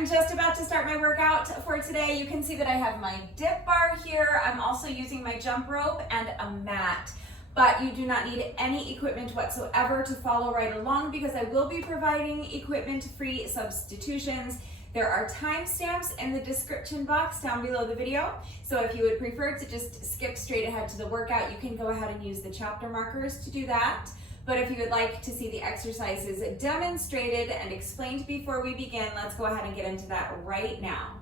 I'm just about to start my workout for today. You can see that I have my dip bar here. I'm also using my jump rope and a mat, but you do not need any equipment whatsoever to follow right along because I will be providing equipment-free substitutions. There are timestamps in the description box down below the video. So if you would prefer to just skip straight ahead to the workout, you can go ahead and use the chapter markers to do that. But if you would like to see the exercises demonstrated and explained before we begin, let's go ahead and get into that right now.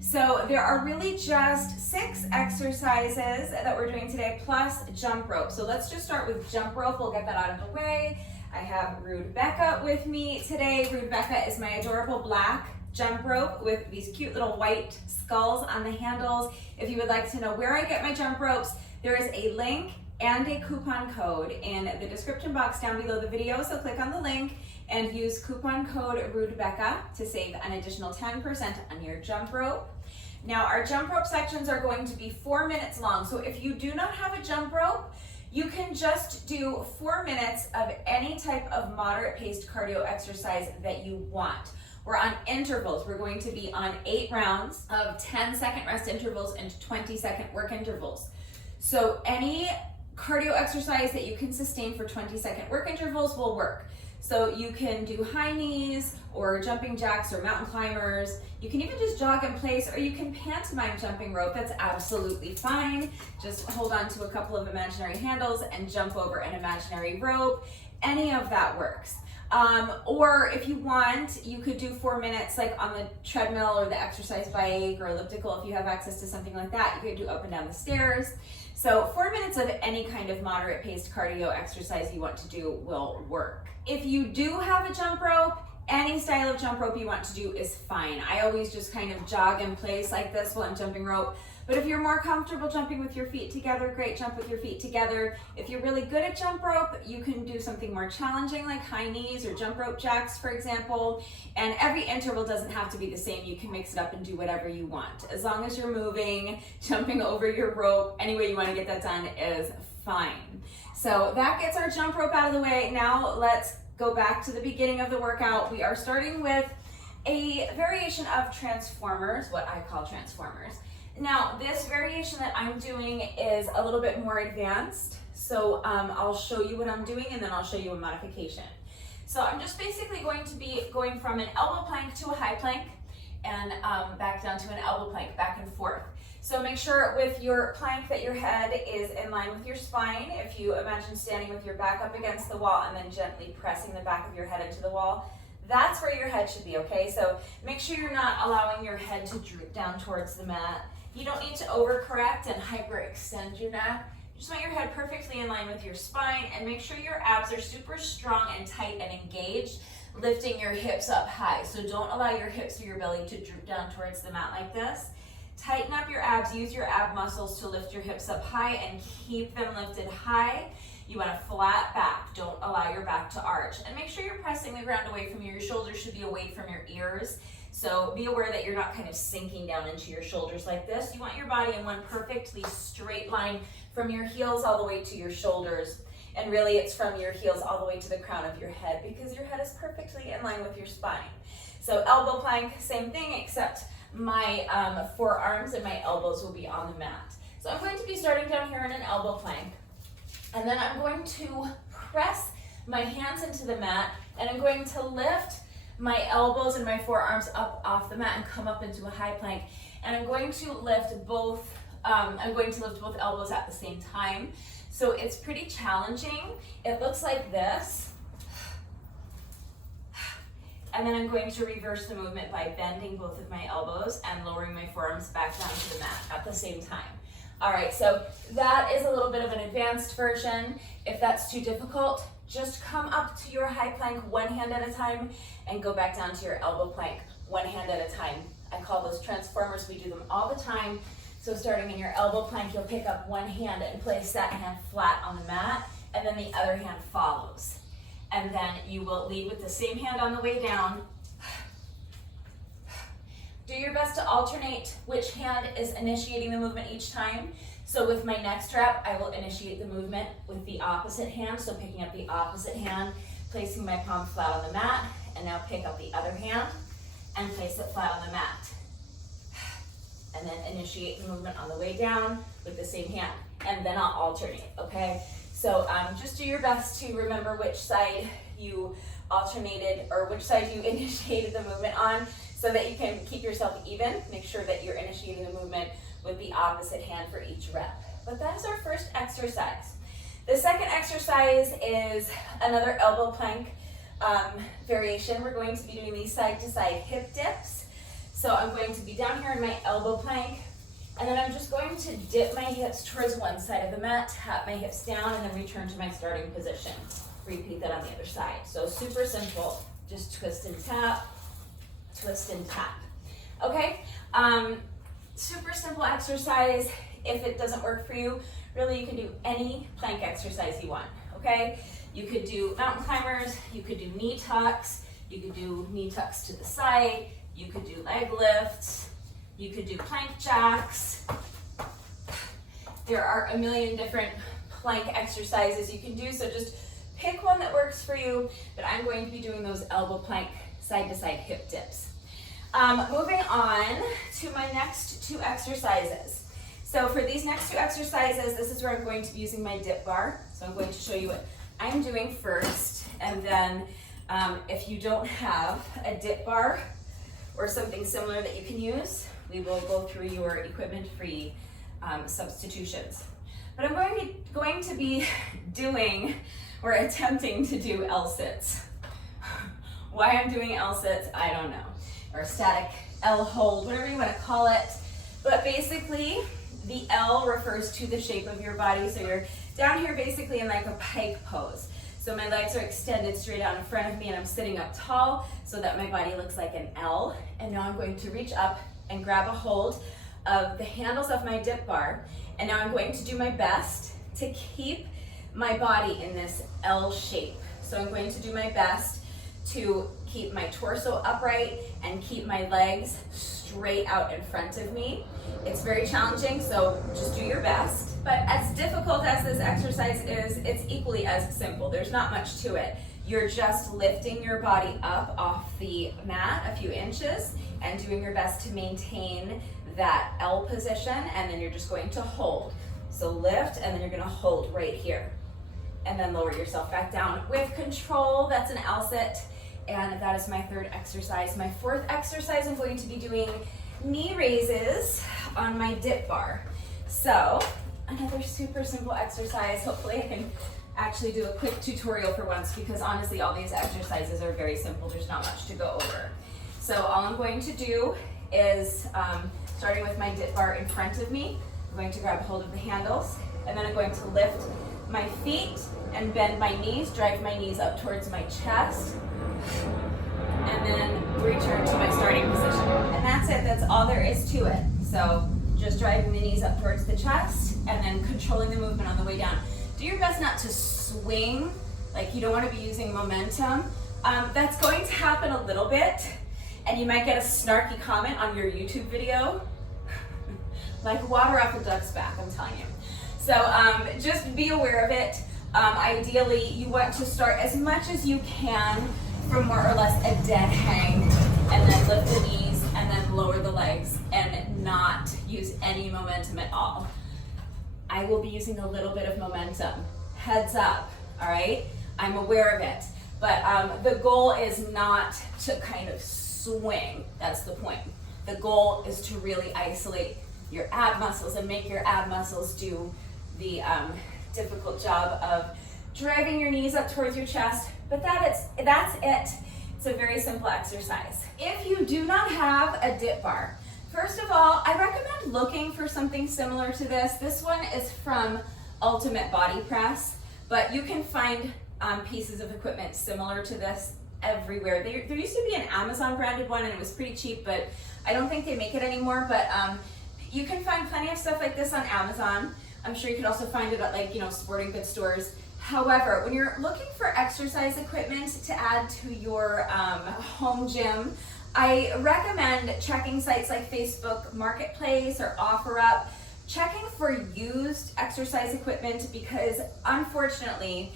So there are really just 6 exercises that we're doing today plus jump rope. So let's just start with jump rope. We'll get that out of the way. I have Rude Becca with me today. Rude Becca is my adorable black jump rope with these cute little white skulls on the handles. If you would like to know where I get my jump ropes, there is a link and a coupon code in the description box down below the video. So click on the link and use coupon code RudeBecca to save an additional 10% on your jump rope. Now our jump rope sections are going to be 4 minutes long. So if you do not have a jump rope, you can just do 4 minutes of any type of moderate paced cardio exercise that you want. We're on intervals. We're going to be on 8 rounds of 10-second rest intervals and 20-second work intervals. So any cardio exercise that you can sustain for 20-second work intervals will work. So you can do high knees or jumping jacks or mountain climbers. You can even just jog in place, or you can pantomime jumping rope. That's absolutely fine. Just hold on to a couple of imaginary handles and jump over an imaginary rope. Any of that works. Or if you want, you could do 4 minutes like on the treadmill or the exercise bike or elliptical. If you have access to something like that, you could do up and down the stairs. So 4 minutes of any kind of moderate paced cardio exercise you want to do will work. If you do have a jump rope, any style of jump rope you want to do is fine. I always just kind of jog in place like this while I'm jumping rope. But if you're more comfortable jumping with your feet together, great, jump with your feet together. If you're really good at jump rope, you can do something more challenging like high knees or jump rope jacks, for example. And every interval doesn't have to be the same. You can mix it up and do whatever you want. As long as you're moving, jumping over your rope, any way you want to get that done is fine. So that gets our jump rope out of the way. Now let's go back to the beginning of the workout. We are starting with a variation of transformers, what I call transformers. Now, this variation that I'm doing is a little bit more advanced. So I'll show you what I'm doing and then I'll show you a modification. So I'm just basically going to be going from an elbow plank to a high plank and back down to an elbow plank, back and forth. So make sure with your plank that your head is in line with your spine. If you imagine standing with your back up against the wall and then gently pressing the back of your head into the wall, that's where your head should be, okay? So make sure you're not allowing your head to droop down towards the mat. You don't need to overcorrect and hyperextend your neck. You just want your head perfectly in line with your spine, and make sure your abs are super strong and tight and engaged, lifting your hips up high. So don't allow your hips or your belly to droop down towards the mat like this. Tighten up your abs, use your ab muscles to lift your hips up high and keep them lifted high. You want a flat back, don't allow your back to arch. And make sure you're pressing the ground away from you. Your shoulders should be away from your ears. So be aware that you're not kind of sinking down into your shoulders like this. You want your body in one perfectly straight line from your heels all the way to your shoulders. And really it's from your heels all the way to the crown of your head because your head is perfectly in line with your spine. So elbow plank, same thing, except my forearms and my elbows will be on the mat. So I'm going to be starting down here in an elbow plank. And then I'm going to press my hands into the mat and I'm going to lift my elbows and my forearms up off the mat and come up into a high plank. And I'm going to lift both elbows at the same time. So it's pretty challenging. It looks like this. And then I'm going to reverse the movement by bending both of my elbows and lowering my forearms back down to the mat at the same time. All right, so that is a little bit of an advanced version. If that's too difficult, just come up to your high plank one hand at a time and go back down to your elbow plank one hand at a time. I call those transformers. We do them all the time. So starting in your elbow plank, you'll pick up one hand and place that hand flat on the mat, and then the other hand follows. And then you will lead with the same hand on the way down. Do your best to alternate which hand is initiating the movement each time. So with my next rep, I will initiate the movement with the opposite hand. So picking up the opposite hand, placing my palm flat on the mat, and now pick up the other hand. and place it flat on the mat. And then initiate the movement on the way down with the same hand. And then I'll alternate, okay? So just do your best to remember which side you alternated or which side you initiated the movement on so that you can keep yourself even. Make sure that you're initiating the movement with the opposite hand for each rep. But that is our first exercise. The second exercise is another elbow plank variation. We're going to be doing these side-to-side hip dips. So I'm going to be down here in my elbow plank, and then I'm just going to dip my hips towards one side of the mat, tap my hips down, and then return to my starting position. Repeat that on the other side. So super simple, just twist and tap, twist and tap. Okay, super simple exercise. If it doesn't work for you, really you can do any plank exercise you want, okay? You could do mountain climbers, you could do knee tucks, you could do knee tucks to the side, you could do leg lifts, you could do plank jacks. There are a million different plank exercises you can do, so just pick one that works for you, but I'm going to be doing those elbow plank side-to-side hip dips. Moving on to my next two exercises. So for these next two exercises, this is where I'm going to be using my dip bar. So I'm going to show you what I'm doing first, and then if you don't have a dip bar or something similar that you can use, we will go through your equipment-free substitutions. But I'm going to be doing or attempting to do L-sits. Why I'm doing L-sits, I don't know. Or static L hold, whatever you want to call it. But basically, the L refers to the shape of your body. So you're down here basically in like a pike pose. So my legs are extended straight out in front of me and I'm sitting up tall so that my body looks like an L. And now I'm going to reach up and grab a hold of the handles of my dip bar. And now I'm going to do my best to keep my body in this L shape. So I'm going to do my best to keep my torso upright and keep my legs straight out in front of me. It's very challenging, so just do your best. But as difficult as this exercise is, it's equally as simple. There's not much to it. You're just lifting your body up off the mat a few inches and doing your best to maintain that L position, and then you're just going to hold. So lift, and then you're gonna hold right here. And then lower yourself back down with control. That's an L-sit. And that is my third exercise. My fourth exercise, I'm going to be doing knee raises on my dip bar. So another super simple exercise. Hopefully I can actually do a quick tutorial for once, because honestly all these exercises are very simple. There's not much to go over. So all I'm going to do is, starting with my dip bar in front of me, I'm going to grab hold of the handles, and then I'm going to lift my feet and bend my knees, drive my knees up towards my chest, and then return to my starting position. And that's it, that's all there is to it. So just driving the knees up towards the chest and then controlling the movement on the way down. Do your best not to swing, like you don't want to be using momentum. That's going to happen a little bit, and you might get a snarky comment on your YouTube video, like water off a duck's back, I'm telling you. So just be aware of it. Ideally, you want to start as much as you can from more or less a dead hang, and then lift the knees and then lower the legs and not use any momentum at all. I will be using a little bit of momentum. Heads up, all right? I'm aware of it. But the goal is not to kind of swing. That's the point. The goal is to really isolate your ab muscles and make your ab muscles do the difficult job of driving your knees up towards your chest. But that's it. It's a very simple exercise. If you do not have a dip bar, first of all, I recommend looking for something similar to this. This one is from Ultimate Body Press, but you can find pieces of equipment similar to this everywhere. There used to be an Amazon branded one and it was pretty cheap, but I don't think they make it anymore. But you can find plenty of stuff like this on Amazon. I'm sure you could also find it at, like, sporting goods stores. However, when you're looking for exercise equipment to add to your home gym, I recommend checking sites like Facebook Marketplace or OfferUp, checking for used exercise equipment, because unfortunately,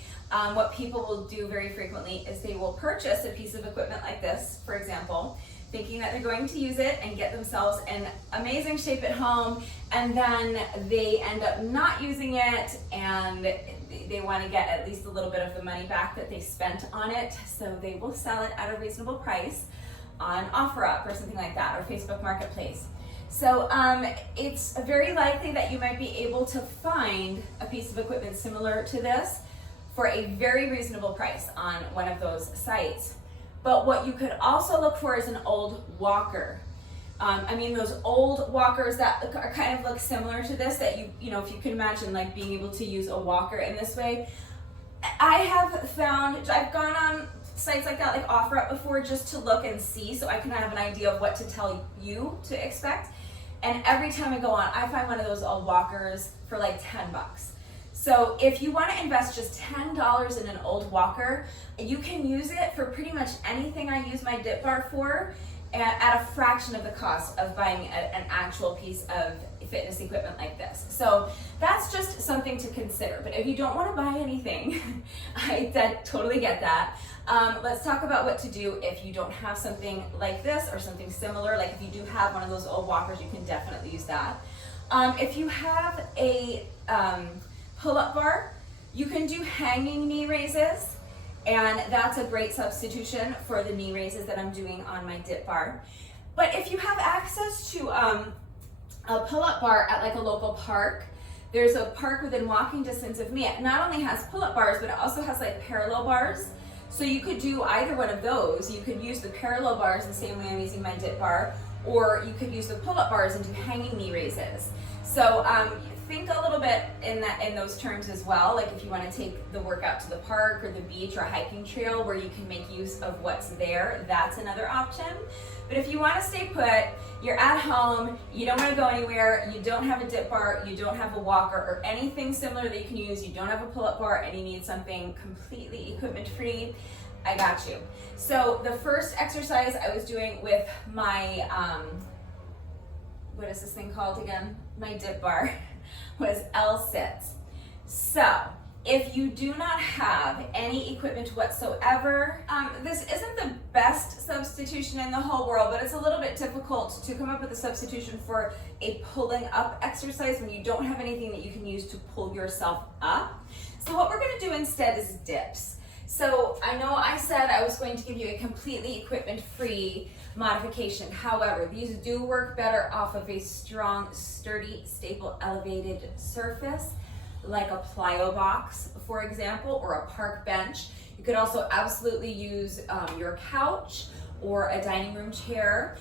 what people will do very frequently is they will purchase a piece of equipment like this, for example. thinking that they're going to use it and get themselves in amazing shape at home, and then they end up not using it and they want to get at least a little bit of the money back that they spent on it, so they will sell it at a reasonable price on OfferUp or something like that, or Facebook Marketplace. So it's very likely that you might be able to find a piece of equipment similar to this for a very reasonable price on one of those sites. But what you could also look for is an old walker. I mean, those old walkers that are kind of look similar to this, that you know, if you can imagine like being able to use a walker in this way. I have found, I've gone on sites like that, like OfferUp before, just to look and see, so I can have an idea of what to tell you to expect. And every time I go on, I find one of those old walkers for like 10 bucks. So if you want to invest just $10 in an old walker, you can use it for pretty much anything I use my dip bar for, at a fraction of the cost of buying an actual piece of fitness equipment like this. So that's just something to consider. But if you don't want to buy anything, I totally get that. Let's talk about what to do if you don't have something like this or something similar. Like if you do have one of those old walkers, you can definitely use that. If you have a pull-up bar, you can do hanging knee raises. And that's a great substitution for the knee raises that I'm doing on my dip bar. But if you have access to a pull-up bar at like a local park, there's a park within walking distance of me. It not only has pull-up bars, but it also has like parallel bars. So you could do either one of those. You could use the parallel bars the same way I'm using my dip bar, or you could use the pull-up bars and do hanging knee raises. So think a little bit in those terms as well. Like if you want to take the workout to the park or the beach or a hiking trail where you can make use of what's there, that's another option. But if you want to stay put, you're at home, you don't want to go anywhere, you don't have a dip bar, you don't have a walker or anything similar that you can use, you don't have a pull-up bar, and you need something completely equipment-free, I got you. So the first exercise I was doing with my, what is this thing called again? My dip bar was L-sits. So if you do not have any equipment whatsoever, this isn't the best substitution in the whole world, but it's a little bit difficult to come up with a substitution for a pulling up exercise when you don't have anything that you can use to pull yourself up. So what we're gonna do instead is dips. So I know I said I was going to give you a completely equipment-free modification. However, these do work better off of a strong, sturdy, stable, elevated surface, like a plyo box, for example, or a park bench. You could also absolutely use your couch or a dining room chair.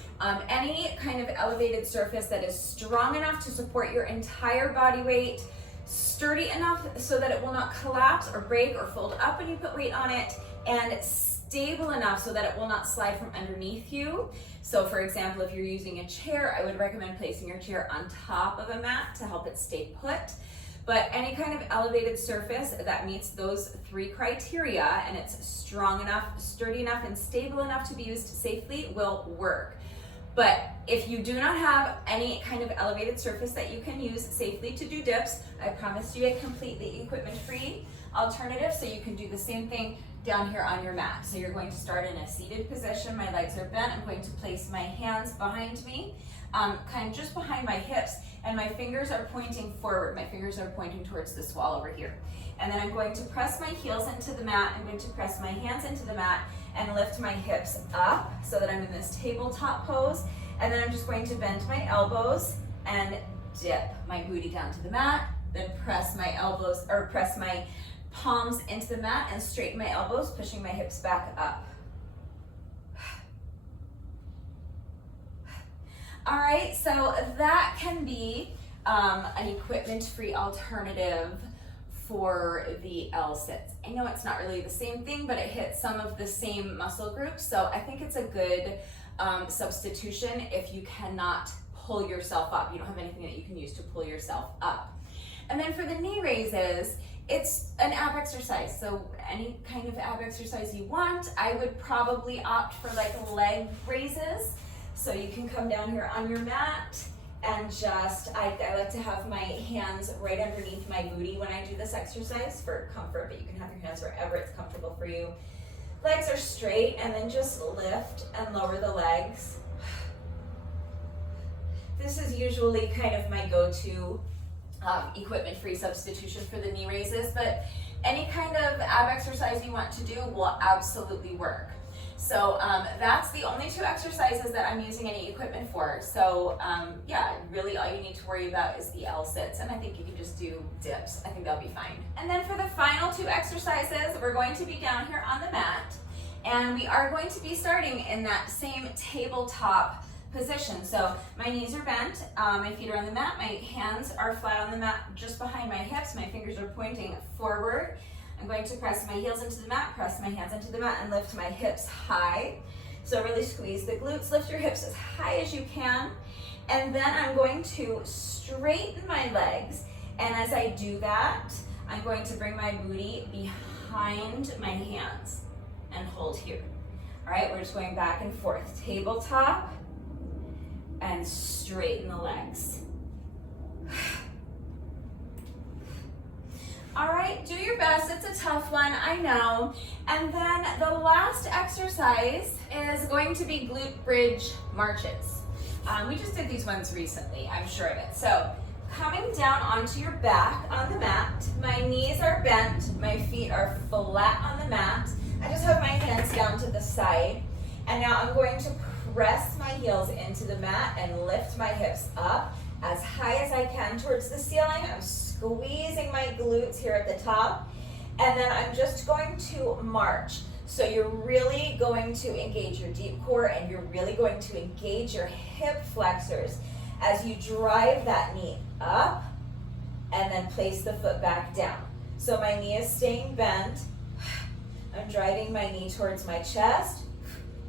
Any kind of elevated surface that is strong enough to support your entire body weight, sturdy enough so that it will not collapse or break or fold up when you put weight on it, and stable enough so that it will not slide from underneath you. So for example, if you're using a chair, I would recommend placing your chair on top of a mat to help it stay put. But any kind of elevated surface that meets those three criteria and it's strong enough, sturdy enough, and stable enough to be used safely will work. But if you do not have any kind of elevated surface that you can use safely to do dips, I promised you a completely equipment-free alternative, so you can do the same thing down here on your mat. So you're going to start in a seated position. My legs are bent. I'm going to place my hands behind me, kind of just behind my hips, and my fingers are pointing forward. My fingers are pointing towards this wall over here. And then I'm going to press my heels into the mat. I'm going to press my hands into the mat and lift my hips up so that I'm in this tabletop pose. And then I'm just going to bend my elbows and dip my booty down to the mat, then press my elbows, or press my palms into the mat and straighten my elbows, pushing my hips back up. All right, so that can be an equipment-free alternative for the L-sits. I know it's not really the same thing, but it hits some of the same muscle groups, so I think it's a good substitution if you cannot pull yourself up. You don't have anything that you can use to pull yourself up. And then for the knee raises, it's an ab exercise, so any kind of ab exercise you want. I would probably opt for like leg raises. So you can come down here on your mat and just, I like to have my hands right underneath my booty when I do this exercise for comfort, but you can have your hands wherever it's comfortable for you. Legs are straight, and then just lift and lower the legs This is usually kind of my go-to equipment-free substitution for the knee raises, but any kind of ab exercise you want to do will absolutely work. So that's the only 2 exercises that I'm using any equipment for. So yeah, really all you need to worry about is the L sits, and I think you can just do dips. I think that'll be fine. And then for the final 2 exercises, we're going to be down here on the mat, and we are going to be starting in that same tabletop position. So my knees are bent, my feet are on the mat, my hands are flat on the mat just behind my hips, my fingers are pointing forward. I'm going to press my heels into the mat, press my hands into the mat, and lift my hips high. So really squeeze the glutes, lift your hips as high as you can. And then I'm going to straighten my legs. And as I do that, I'm going to bring my booty behind my hands and hold here. All right, we're just going back and forth. Tabletop, and straighten the legs. All right, do your best. It's a tough one, I know. And then the last exercise is going to be glute bridge marches. We just did these ones recently, I'm sure of it. So coming down onto your back on the mat, my knees are bent, my feet are flat on the mat. I just have my hands down to the side. And now I'm going to press my heels into the mat and lift my hips up as high as I can towards the ceiling. I'm squeezing my glutes here at the top. And then I'm just going to march. So you're really going to engage your deep core, and you're really going to engage your hip flexors as you drive that knee up and then place the foot back down. So my knee is staying bent. I'm driving my knee towards my chest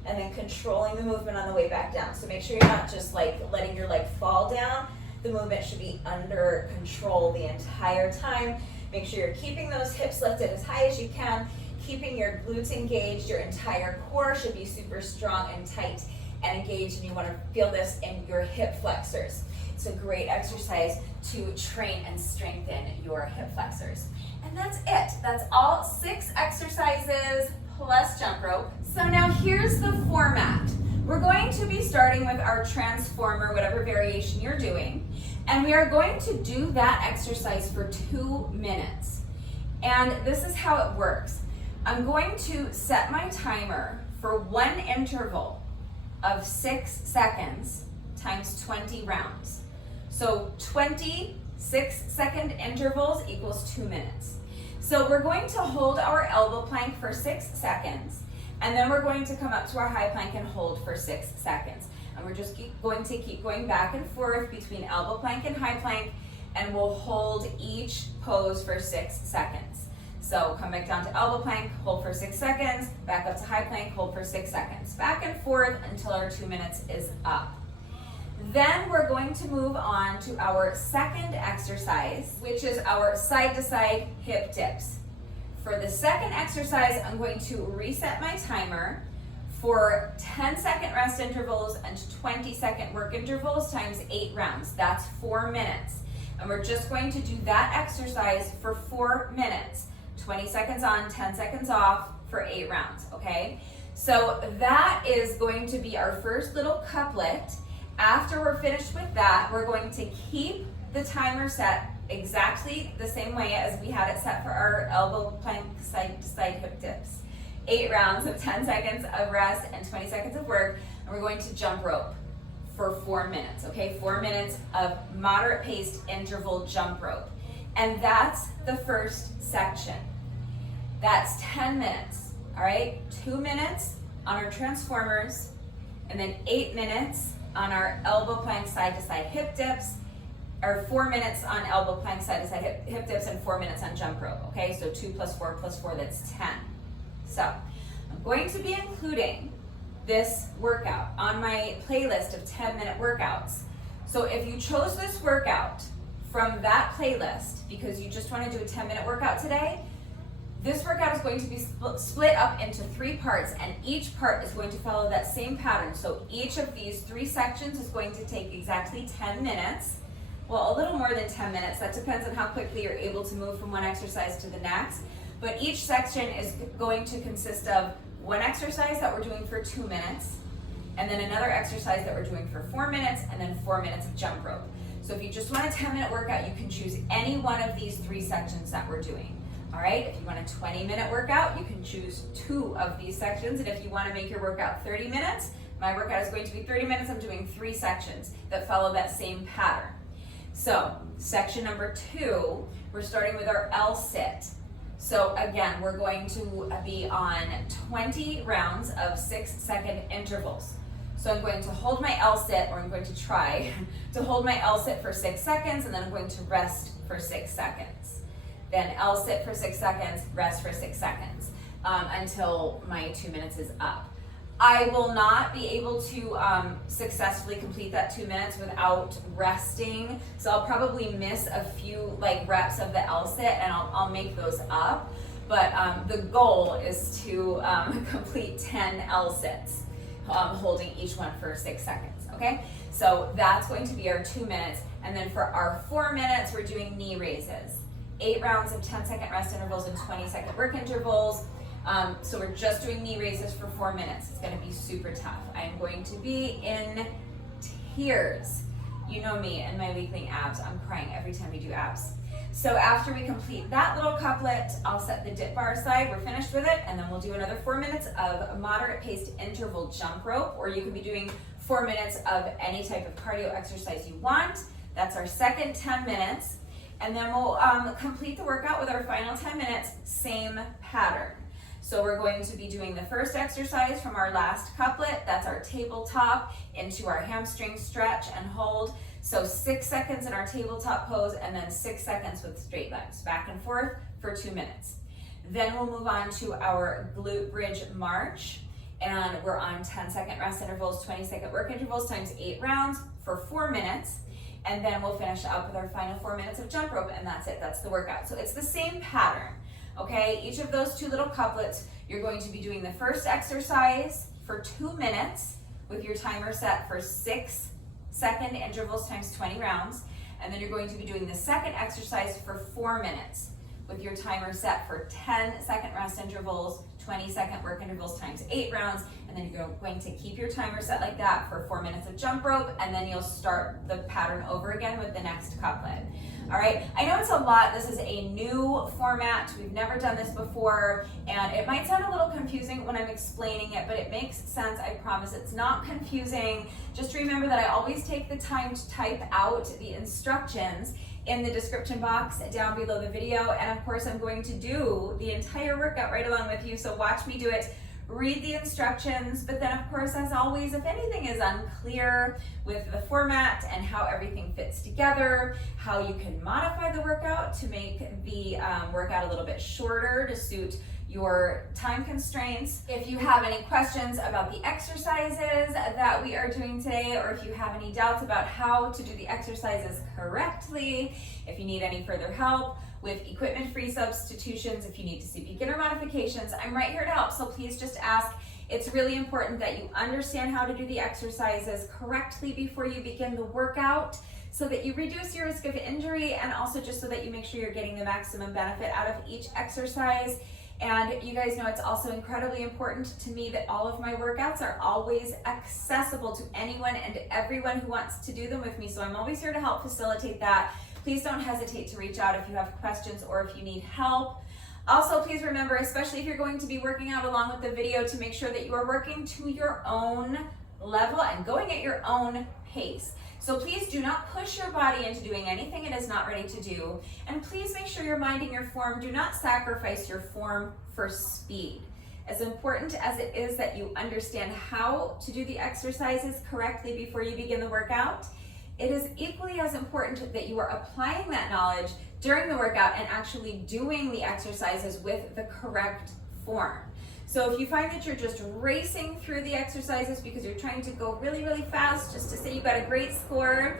and then controlling the movement on the way back down. So make sure you're not just like letting your leg fall down. The movement should be under control the entire time. Make sure you're keeping those hips lifted as high as you can, keeping your glutes engaged. Your entire core should be super strong and tight and engaged, and you want to feel this in your hip flexors. It's a great exercise to train and strengthen your hip flexors. And that's it. That's all 6 exercises plus jump rope. So now here's the format. We're going to be starting with our transformer, whatever variation you're doing, and we are going to do that exercise for 2 minutes. And this is how it works. I'm going to set my timer for 1 interval of 6 seconds times 20 rounds. So 20 6-second intervals equals 2 minutes. So we're going to hold our elbow plank for 6 seconds, and then we're going to come up to our high plank and hold for 6 seconds. And we're just going to keep going back and forth between elbow plank and high plank, and we'll hold each pose for 6 seconds. So come back down to elbow plank, hold for 6 seconds, back up to high plank, hold for 6 seconds. Back and forth until our 2 minutes is up. Then we're going to move on to our second exercise, which is our side-to-side hip dips. For the second exercise, I'm going to reset my timer for 10-second rest intervals and 20-second work intervals times 8 rounds. That's 4 minutes. And we're just going to do that exercise for 4 minutes. 20 seconds on, 10 seconds off for 8 rounds, okay? So that is going to be our first little couplet. After we're finished with that, we're going to keep the timer set exactly the same way as we had it set for our elbow plank side-to-side hip dips. 8 rounds of 10 seconds of rest and 20 seconds of work, and we're going to jump rope for 4 minutes, okay? 4 minutes of moderate paced interval jump rope. And that's the first section. That's 10 minutes, all right? 2 minutes on our transformers, and then 8 minutes on our elbow plank side-to-side hip dips, or 4 minutes on elbow plank side-to-side hip dips, and 4 minutes on jump rope, okay? So 2 plus 4 plus 4, that's 10. So I'm going to be including this workout on my playlist of 10-minute workouts. So if you chose this workout from that playlist because you just want to do a 10-minute workout today, this workout is going to be split up into 3 parts, and each part is going to follow that same pattern. So each of these 3 sections is going to take exactly 10 minutes. Well, a little more than 10 minutes. That depends on how quickly you're able to move from one exercise to the next. But each section is going to consist of 1 exercise that we're doing for 2 minutes, and then another exercise that we're doing for 4 minutes, and then 4 minutes of jump rope. So if you just want a 10-minute workout, you can choose any one of these 3 sections that we're doing. All right, if you want a 20-minute workout, you can choose 2 of these sections. And if you want to make your workout 30 minutes, my workout is going to be 30 minutes. I'm doing 3 sections that follow that same pattern. So section number 2, we're starting with our L sit. So again, we're going to be on 20 rounds of 6-second intervals. So I'm going to hold my L sit, or I'm going to try to hold my L sit for 6 seconds, and then I'm going to rest for 6 seconds. Then L sit for 6 seconds, rest for 6 seconds, until my 2 minutes is up. I will not be able to successfully complete that 2 minutes without resting. So I'll probably miss a few reps of the L sit, and I'll make those up. But the goal is to complete 10 L sits, holding each one for 6 seconds, okay? So that's going to be our 2 minutes. And then for our 4 minutes, we're doing knee raises. 8 rounds of 10-second rest intervals and 20-second work intervals. So we're just doing knee raises for 4 minutes. It's gonna be super tough. I'm going to be in tears. You know me and my weakling abs. I'm crying every time we do abs. So after we complete that little couplet, I'll set the dip bar aside. We're finished with it, and then we'll do another 4 minutes of moderate paced interval jump rope, or you can be doing 4 minutes of any type of cardio exercise you want. That's our second 10 minutes. And then we'll complete the workout with our final 10 minutes, same pattern. So we're going to be doing the first exercise from our last couplet. That's our tabletop into our hamstring stretch and hold. So 6 seconds in our tabletop pose, and then 6 seconds with straight legs, back and forth for 2 minutes. Then we'll move on to our glute bridge march, and we're on 10-second rest intervals, 20-second work intervals times 8 rounds for 4 minutes. And then we'll finish up with our final 4 minutes of jump rope, and that's it. That's the workout. So it's the same pattern, okay? Each of those 2 little couplets, you're going to be doing the first exercise for 2 minutes with your timer set for 6-second intervals times 20 rounds. And then you're going to be doing the second exercise for 4 minutes with your timer set for 10-second rest intervals, 20-second work intervals times 8 rounds, and then you're going to keep your timer set like that for 4 minutes of jump rope, and then you'll start the pattern over again with the next couplet. All right, I know it's a lot. This is a new format. We've never done this before, and it might sound a little confusing when I'm explaining it, but it makes sense. I promise it's not confusing. Just remember that I always take the time to type out the instructions in the description box down below the video, and of course I'm going to do the entire workout right along with you, so watch me do it. Read the instructions, but then of course, as always, if anything is unclear with the format and how everything fits together, how you can modify the workout to make the workout a little bit shorter to suit your time constraints. If you have any questions about the exercises that we are doing today, or if you have any doubts about how to do the exercises correctly, if you need any further help with equipment-free substitutions, if you need to see beginner modifications, I'm right here to help, so please just ask. It's really important that you understand how to do the exercises correctly before you begin the workout, so that you reduce your risk of injury, and also just so that you make sure you're getting the maximum benefit out of each exercise. And you guys know it's also incredibly important to me that all of my workouts are always accessible to anyone and everyone who wants to do them with me. So I'm always here to help facilitate that. Please don't hesitate to reach out if you have questions or if you need help. Also, please remember, especially if you're going to be working out along with the video, to make sure that you are working to your own level and going at your own pace. So please do not push your body into doing anything it is not ready to do. And please make sure you're minding your form. Do not sacrifice your form for speed. As important as it is that you understand how to do the exercises correctly before you begin the workout, it is equally as important that you are applying that knowledge during the workout and actually doing the exercises with the correct form. So if you find that you're just racing through the exercises because you're trying to go really, really fast just to say you got a great score,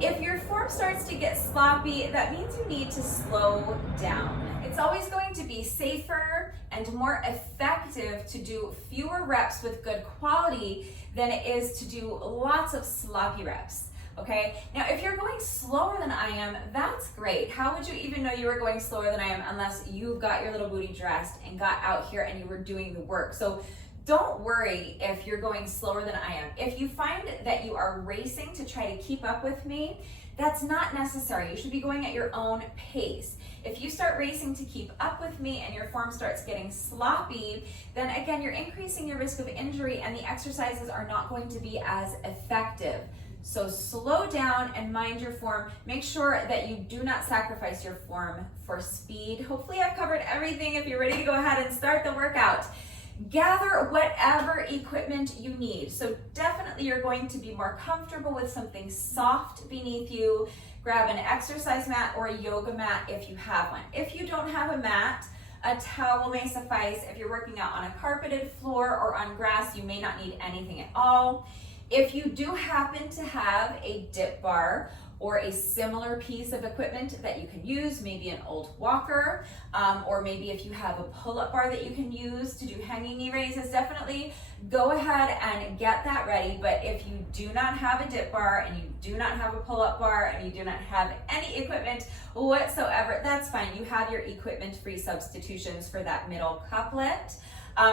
if your form starts to get sloppy, that means you need to slow down. It's always going to be safer and more effective to do fewer reps with good quality than it is to do lots of sloppy reps. Okay, now if you're going slower than I am, that's great. How would you even know you were going slower than I am unless you got your little booty dressed and got out here and you were doing the work? So Don't worry if you're going slower than I am. If you find that you are racing to try to keep up with me, that's not necessary. You should be going at your own pace. If you start racing to keep up with me and your form starts getting sloppy, then again, you're increasing your risk of injury and the exercises are not going to be as effective. So slow down and mind your form. Make sure that you do not sacrifice your form for speed. Hopefully I've covered everything. If you're ready to go ahead and start the workout, gather whatever equipment you need. So definitely you're going to be more comfortable with something soft beneath you. Grab an exercise mat or a yoga mat if you have one. If you don't have a mat, a towel may suffice. If you're working out on a carpeted floor or on grass, you may not need anything at all. If you do happen to have a dip bar or a similar piece of equipment that you can use, maybe an old walker, or maybe if you have a pull-up bar that you can use to do hanging knee raises, definitely go ahead and get that ready. But if you do not have a dip bar and you do not have a pull-up bar and you do not have any equipment whatsoever, that's fine. You have your equipment-free substitutions for that middle couplet.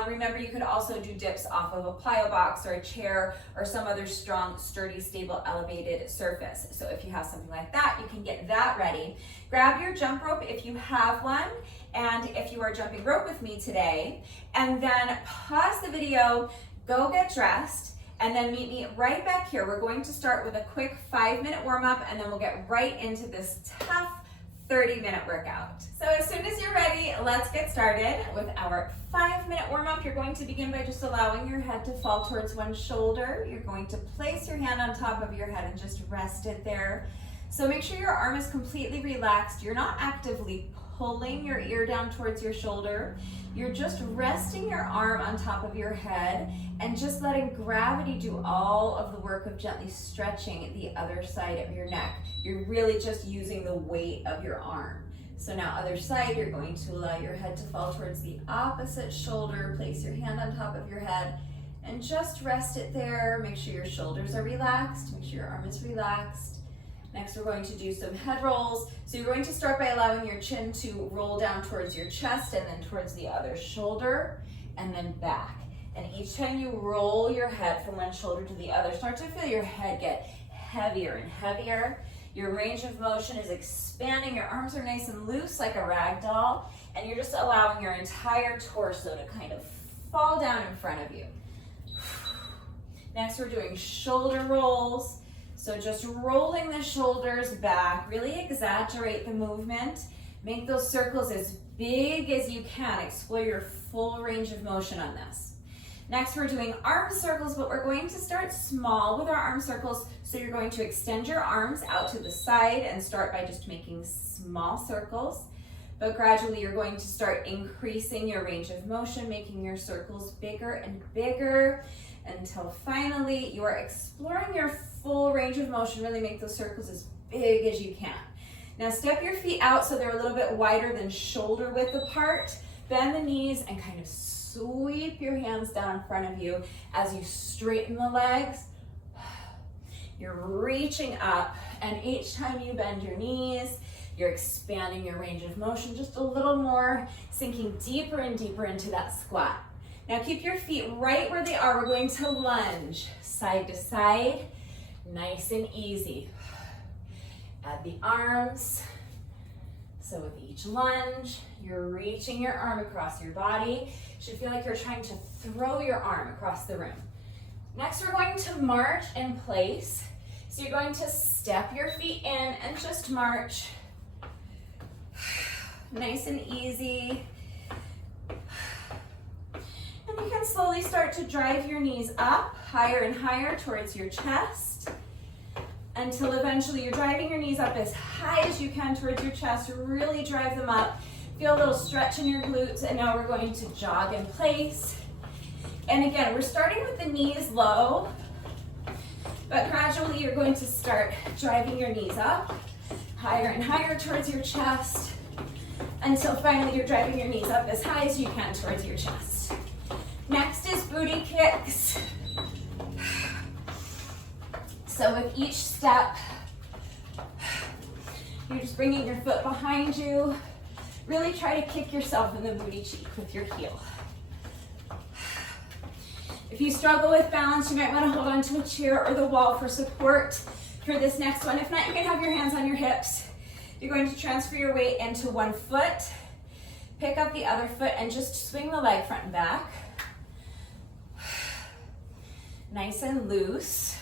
Remember, you could also do dips off of a plyo box or a chair or some other strong, sturdy, stable, elevated surface. So if you have something like that, you can get that ready. Grab your jump rope if you have one, and if you are jumping rope with me today, and then pause the video, go get dressed, and then meet me right back here. We're going to start with a quick 5-minute warm-up, and then we'll get right into this tough 30-minute workout. So as soon as you're ready, let's get started with our 5-minute warm-up. You're going to begin by just allowing your head to fall towards one shoulder. You're going to place your hand on top of your head and just rest it there. So make sure your arm is completely relaxed. You're not actively pulling your ear down towards your shoulder. You're just resting your arm on top of your head and just letting gravity do all of the work of gently stretching the other side of your neck. You're really just using the weight of your arm. So now other side, you're going to allow your head to fall towards the opposite shoulder. Place your hand on top of your head and just rest it there. Make sure your shoulders are relaxed. Make sure your arm is relaxed. Next, we're going to do some head rolls. So you're going to start by allowing your chin to roll down towards your chest and then towards the other shoulder and then back. And each time you roll your head from one shoulder to the other, start to feel your head get heavier and heavier. Your range of motion is expanding. Your arms are nice and loose like a rag doll. And you're just allowing your entire torso to kind of fall down in front of you. Next, we're doing shoulder rolls. So just rolling the shoulders back, really exaggerate the movement. Make those circles as big as you can. Explore your full range of motion on this. Next, we're doing arm circles, but we're going to start small with our arm circles. So you're going to extend your arms out to the side and start by just making small circles. But gradually, you're going to start increasing your range of motion, making your circles bigger and bigger, until finally you are exploring your full range of motion. Really make those circles as big as you can. Now step your feet out so they're a little bit wider than shoulder width apart. Bend the knees and kind of sweep your hands down in front of you as you straighten the legs. You're reaching up, and each time you bend your knees, you're expanding your range of motion just a little more, sinking deeper and deeper into that squat. Now keep your feet right where they are. We're going to lunge side to side, nice and easy. Add the arms. So with each lunge, you're reaching your arm across your body. You should feel like you're trying to throw your arm across the room. Next, we're going to march in place. So you're going to step your feet in and just march. Nice and easy. And you can slowly start to drive your knees up higher and higher towards your chest until eventually you're driving your knees up as high as you can towards your chest. Really drive them up. Feel a little stretch in your glutes, and now we're going to jog in place. And again, we're starting with the knees low, but gradually you're going to start driving your knees up higher and higher towards your chest until finally you're driving your knees up as high as you can towards your chest. Next is booty kicks. So with each step, you're just bringing your foot behind you. Really try to kick yourself in the booty cheek with your heel. If you struggle with balance, you might want to hold onto a chair or the wall for support for this next one. If not, you can have your hands on your hips. You're going to transfer your weight into one foot, pick up the other foot, and just swing the leg front and back. Nice and loose.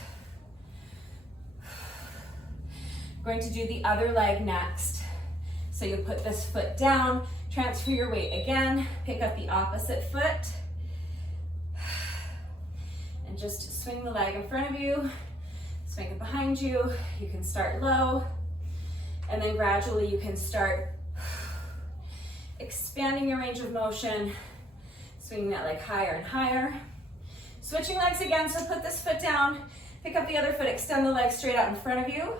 Going to do the other leg next. So you put this foot down, transfer your weight again, pick up the opposite foot, and just swing the leg in front of you, swing it behind you. You can start low, and then gradually you can start expanding your range of motion, swinging that leg higher and higher. Switching legs again, so put this foot down, pick up the other foot, extend the leg straight out in front of you,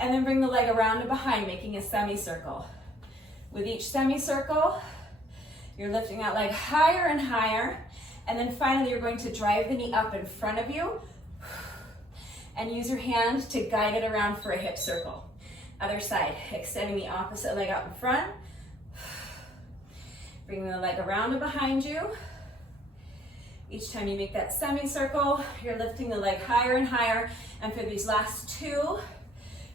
and then bring the leg around and behind, making a semicircle. With each semicircle, you're lifting that leg higher and higher, and then finally you're going to drive the knee up in front of you and use your hand to guide it around for a hip circle. Other side, extending the opposite leg out in front, bringing the leg around and behind you. Each time you make that semicircle, you're lifting the leg higher and higher, and for these last two,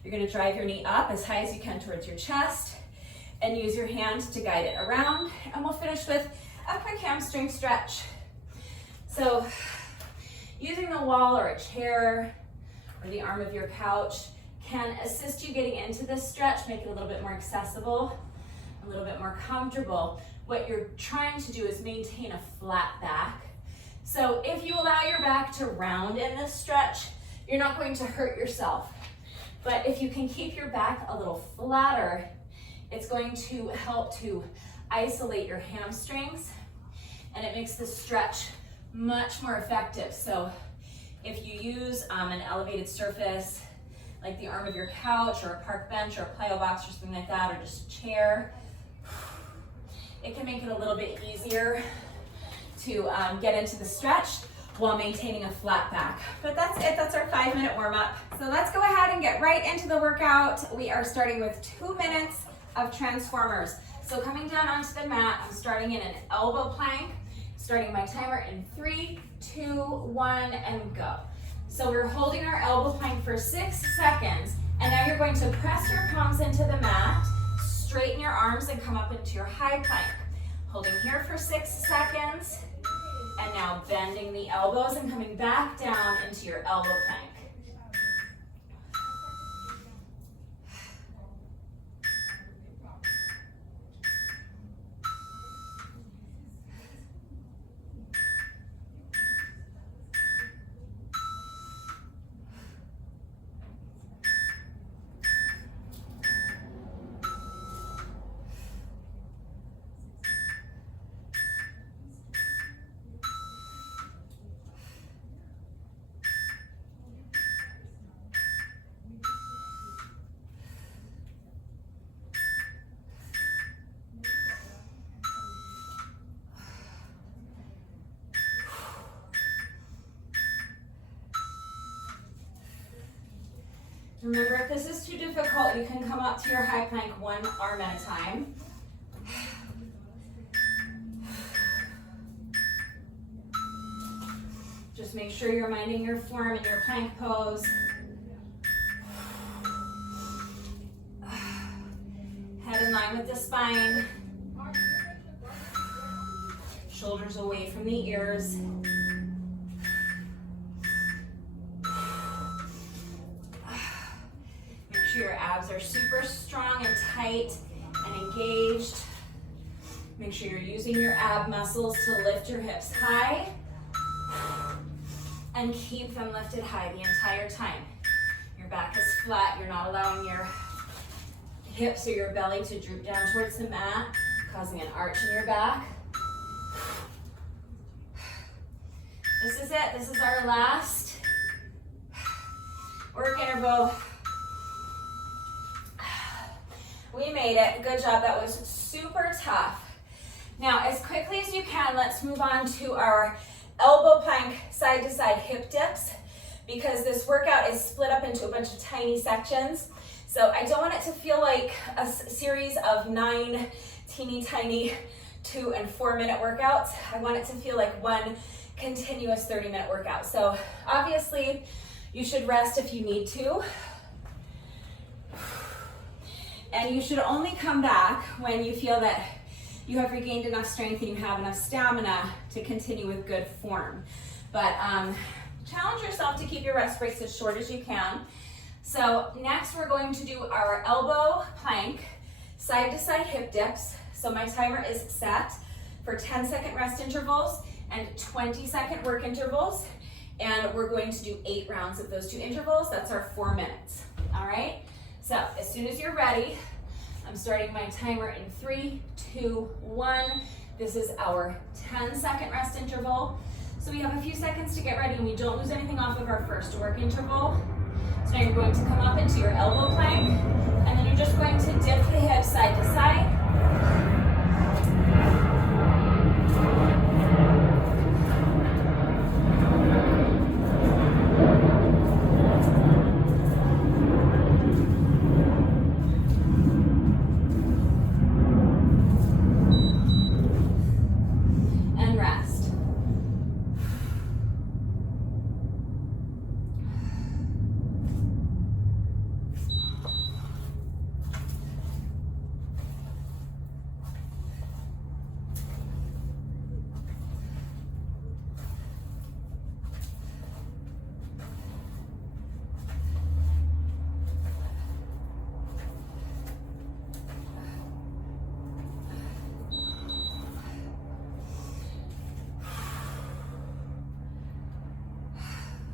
you're going to drive your knee up as high as you can towards your chest and use your hand to guide it around. And we'll finish with a quick hamstring stretch. So using the wall or a chair or the arm of your couch can assist you getting into this stretch, make it a little bit more accessible, a little bit more comfortable. What you're trying to do is maintain a flat back. So if you allow your back to round in this stretch, you're not going to hurt yourself. But if you can keep your back a little flatter, it's going to help to isolate your hamstrings, and it makes this stretch much more effective. So if you use an elevated surface, like the arm of your couch or a park bench or a plyo box or something like that, or just a chair, it can make it a little bit easier to get into the stretch while maintaining a flat back. But that's it, that's our 5-minute warm up. So let's go ahead and get right into the workout. We are starting with 2 minutes of transformers. So coming down onto the mat, I'm starting in an elbow plank, starting my timer in 3, 2, 1, and go. So we're holding our elbow plank for 6 seconds, and now you're going to press your palms into the mat, straighten your arms, and come up into your high plank. Holding here for 6 seconds, and now bending the elbows and coming back down into your elbow plank. Remember, if this is too difficult, you can come up to your high plank one arm at a time. Just make sure you're minding your form in your plank pose. Head in line with the spine. Shoulders away from the ears. Your abs are super strong and tight and engaged. Make sure you're using your ab muscles to lift your hips high and keep them lifted high the entire time. Your back is flat. You're not allowing your hips or your belly to droop down towards the mat, causing an arch in your back. This is it. This is our last work interval. We made it. Good job. That was super tough. Now, as quickly as you can, let's move on to our elbow plank side to side hip dips, because this workout is split up into a bunch of tiny sections. So I don't want it to feel like a series of 9 teeny tiny 2 and 4 minute workouts. I want it to feel like one continuous 30-minute workout. So obviously you should rest if you need to. And you should only come back when you feel that you have regained enough strength and you have enough stamina to continue with good form. But challenge yourself to keep your rest breaks as short as you can. So next we're going to do our elbow plank, side to side hip dips. So my timer is set for 10-second rest intervals and 20-second work intervals. And we're going to do 8 rounds of those 2 intervals. That's our 4 minutes, all right? So as soon as you're ready, I'm starting my timer in 3, 2, 1. This is our 10-second rest interval. So we have a few seconds to get ready and we don't lose anything off of our first work interval. So now you're going to come up into your elbow plank and then you're just going to dip the hips side to side.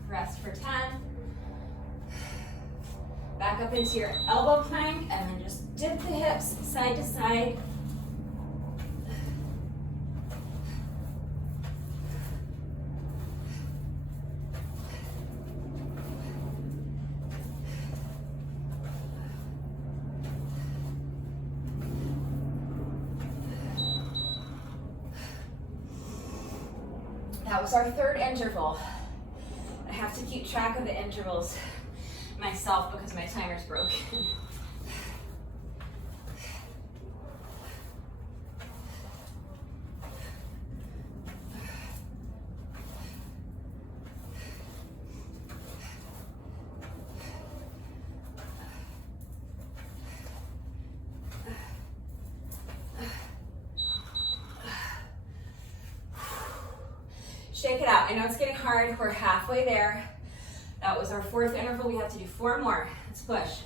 Rest for 10. Back up into your elbow plank and then just dip the hips side to side. That was our 3rd interval. I have to keep track of the intervals myself because my timer's broken. Shake it out. I know it's getting hard. We're halfway there. That was our 4th interval. We have to do 4 more. Let's push.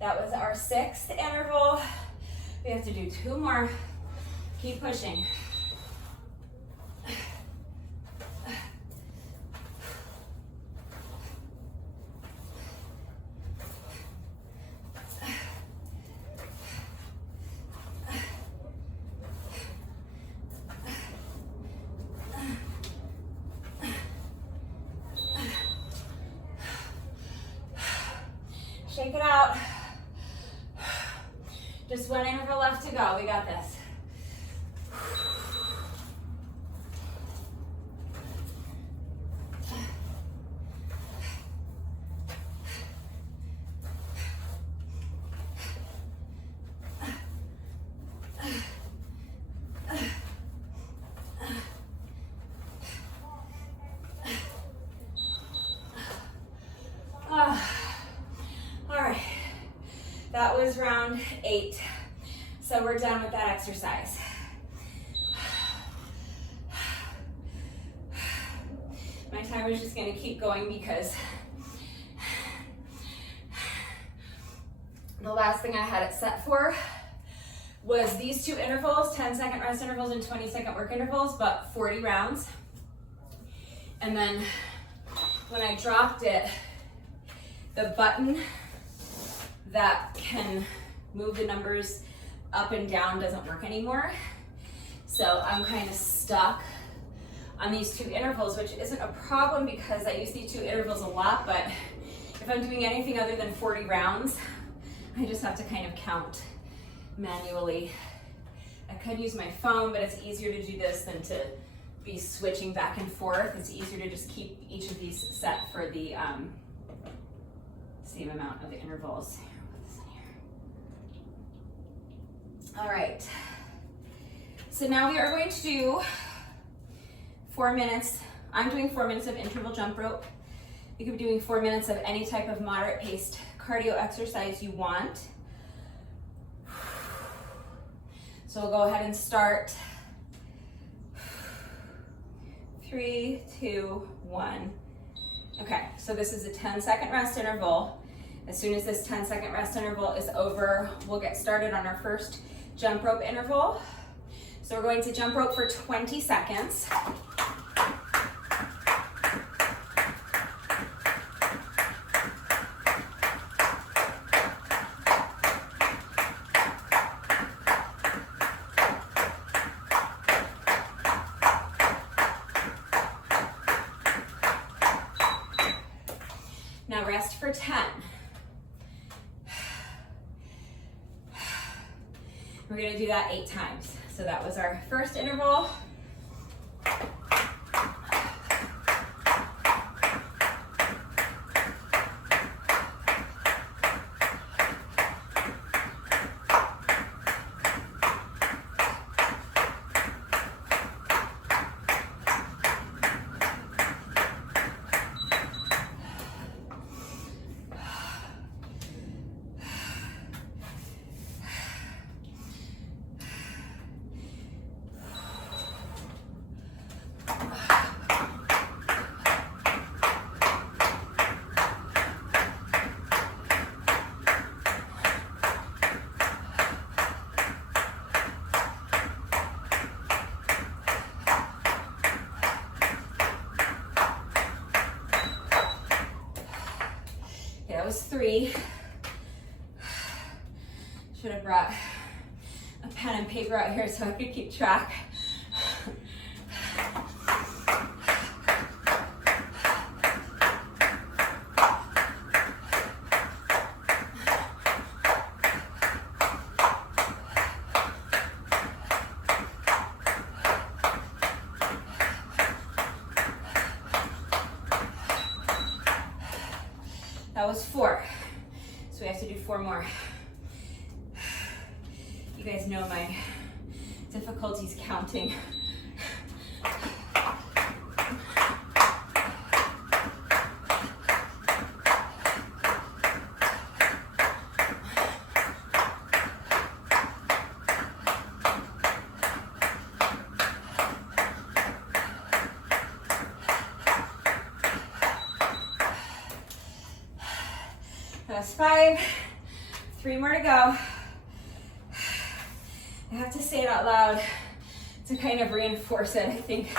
That was our 6th interval. We have to do 2 more. Keep pushing. Shake it out. Just 1 interval left to go. We got this. That was round 8. So we're done with that exercise. My timer is just going to keep going because The last thing I had it set for was these two intervals, 10-second rest intervals and 20-second work intervals, but 40 rounds. And then when I dropped it, the button that can move the numbers up and down doesn't work anymore. So I'm kind of stuck on these two intervals, which isn't a problem because I use these two intervals a lot, but if I'm doing anything other than 40 rounds, I just have to kind of count manually. I could use my phone, but it's easier to do this than to be switching back and forth. It's easier to just keep each of these set for the same amount of the intervals. All right, so now we are going to do 4 minutes. I'm doing 4 minutes of interval jump rope. You could be doing 4 minutes of any type of moderate paced cardio exercise you want. So we'll go ahead and start. 3, 2, 1. Okay, so this is a 10-second rest interval. As soon as this 10-second rest interval is over, we'll get started on our first jump rope interval. So we're going to jump rope for 20 seconds. Now rest for 10. We're gonna do that 8 times. So that was our first interval. That was 3. Should have brought a pen and paper out here so I could keep track. That was 4. So we have to do 4 more. You guys know my difficulties counting. That's 5. 3 more to go. I have to say it out loud to kind of reinforce it, I think.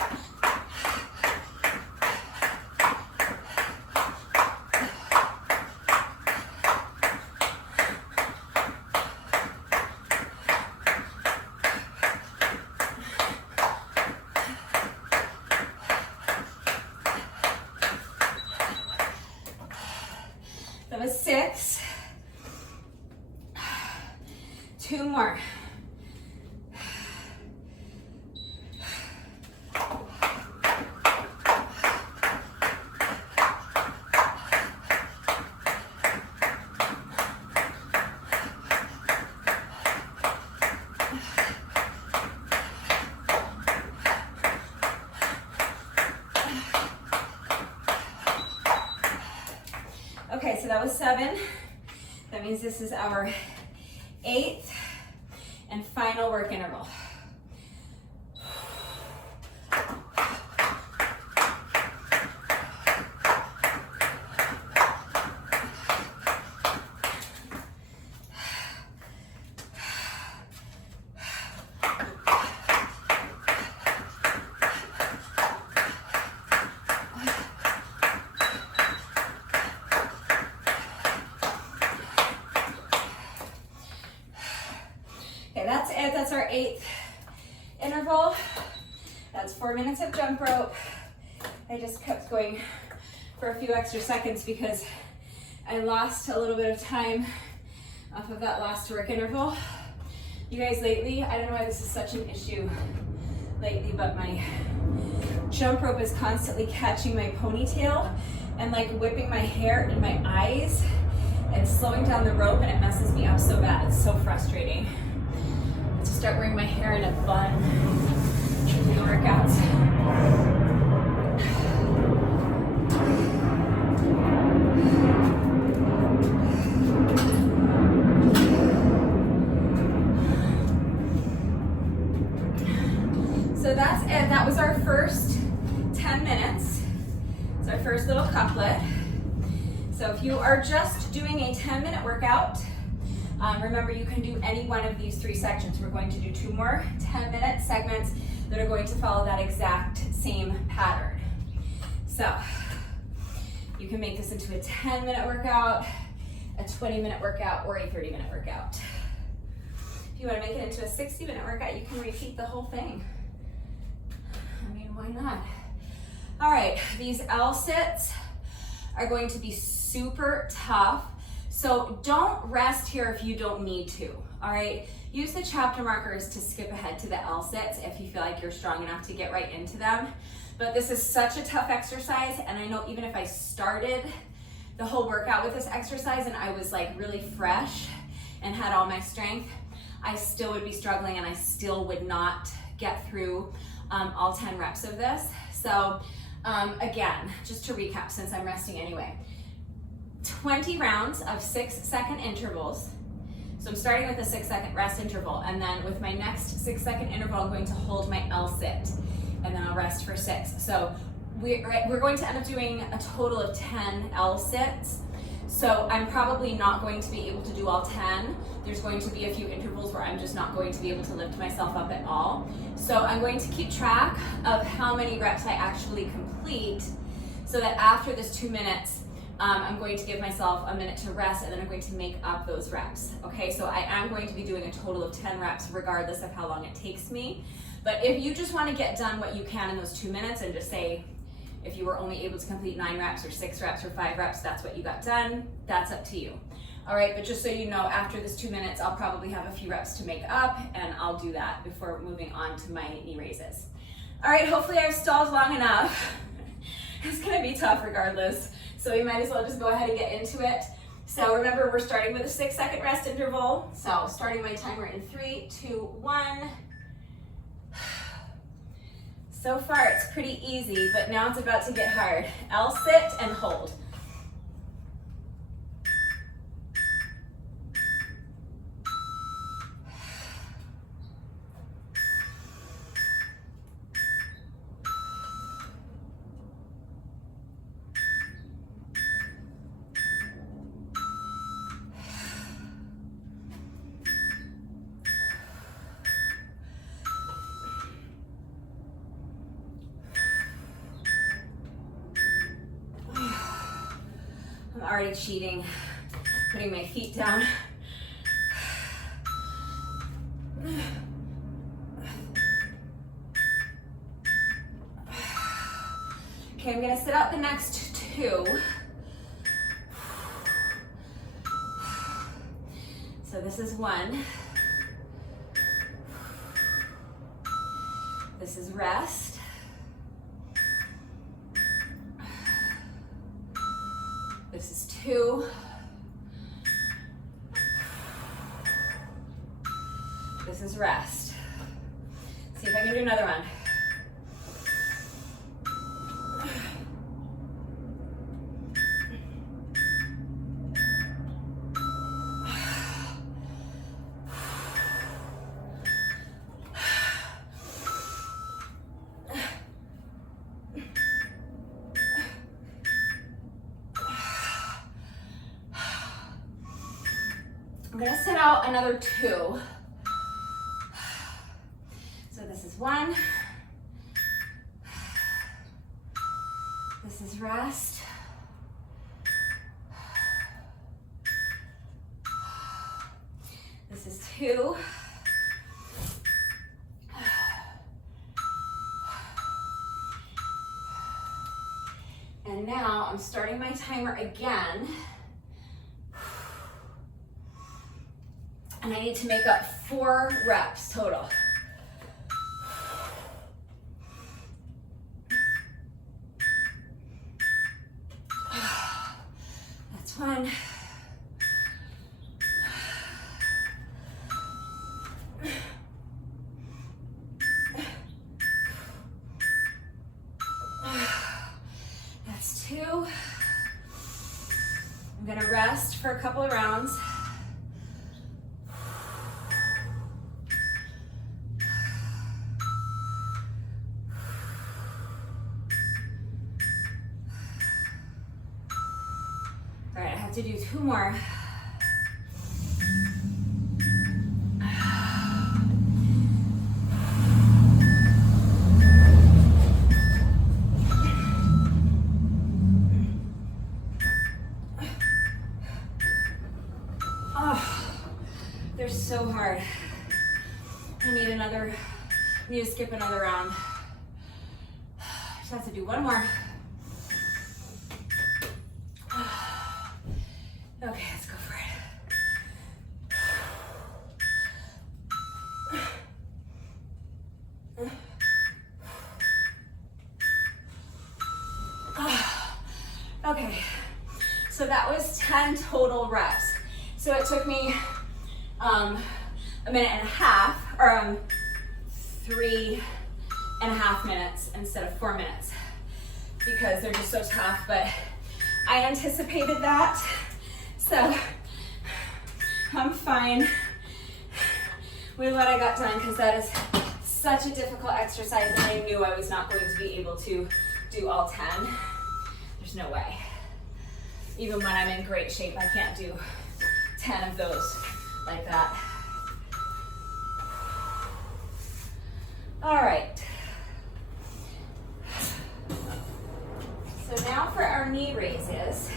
That was 6. 2 more. Okay, so that was 7. That means this is our 8th and final work interval. that's it. That's our 8th interval. That's 4 minutes of jump rope. I just kept going for a few extra seconds because I lost a little bit of time off of that last work interval. You guys, lately, I don't know why this is such an issue lately, but my jump rope is constantly catching my ponytail and like whipping my hair in my eyes and slowing down the rope, and it messes me up so bad. It's so frustrating. I have to start wearing my hair in a bun for the workouts. So that's it. That was our first 10 minutes. It's our first little couplet. So if you are just doing a 10-minute workout, remember you can do any one of these 3 sections. We're going to do 2 more 10-minute segments that are going to follow that exact same pattern. So you can make this into a 10-minute workout, a 20-minute workout, or a 30-minute workout. If you want to make it into a 60-minute workout, you can repeat the whole thing. I mean, why not? All right, these L sits are going to be super tough. So don't rest here if you don't need to, all right? Use the chapter markers to skip ahead to the L sits if you feel like you're strong enough to get right into them. But this is such a tough exercise, and I know even if I started the whole workout with this exercise and I was like really fresh and had all my strength, I still would be struggling and I still would not get through all 10 reps of this. So again, just to recap, since I'm resting anyway, 20 rounds of 6-second intervals. So I'm starting with a 6-second rest interval, and then with my next 6-second interval, I'm going to hold my L sit, and then I'll rest for 6. So we're going to end up doing a total of 10 L sits. So I'm probably not going to be able to do all 10. There's going to be a few intervals where I'm just not going to be able to lift myself up at all. So I'm going to keep track of how many reps I actually complete, so that after this 2 minutes, I'm going to give myself a minute to rest, and then I'm going to make up those reps. Okay, so I am going to be doing a total of 10 reps regardless of how long it takes me. But if you just want to get done what you can in those 2 minutes and just say, if you were only able to complete 9 reps or 6 reps or 5 reps, that's what you got done, that's up to you. All right, but just so you know, after this 2 minutes, I'll probably have a few reps to make up, and I'll do that before moving on to my knee raises. All right, hopefully I've stalled long enough. It's gonna be tough regardless, so we might as well just go ahead and get into it. So remember, we're starting with a 6-second rest interval. So starting my timer in 3, 2, 1. So far it's pretty easy, but now it's about to get hard. L sit and hold. Already cheating, putting my feet down. Okay, I'm gonna sit out the next 2. So this is 1. This is rest. This is 2. This is rest. See if I can do another one. I'm gonna sit out another 2. So this is 1. This is rest. This is 2. And now I'm starting my timer again. And I need to make up 4 reps total. That's 1. That's 2. I'm gonna rest for a couple of rounds. All right, I have to do 2 more. They're so hard. I need to skip another round. Just have to do 1 more. Okay, let's go for it. Okay, so that was 10 total reps. So it took me a minute and a half, or 3.5 minutes instead of 4 minutes, because they're just so tough, but I anticipated that, so I'm fine with what I got done, because that is such a difficult exercise, and I knew I was not going to be able to do all 10. There's no way. Even when I'm in great shape, I can't do 10 of those like that. All right. So now for our knee raises.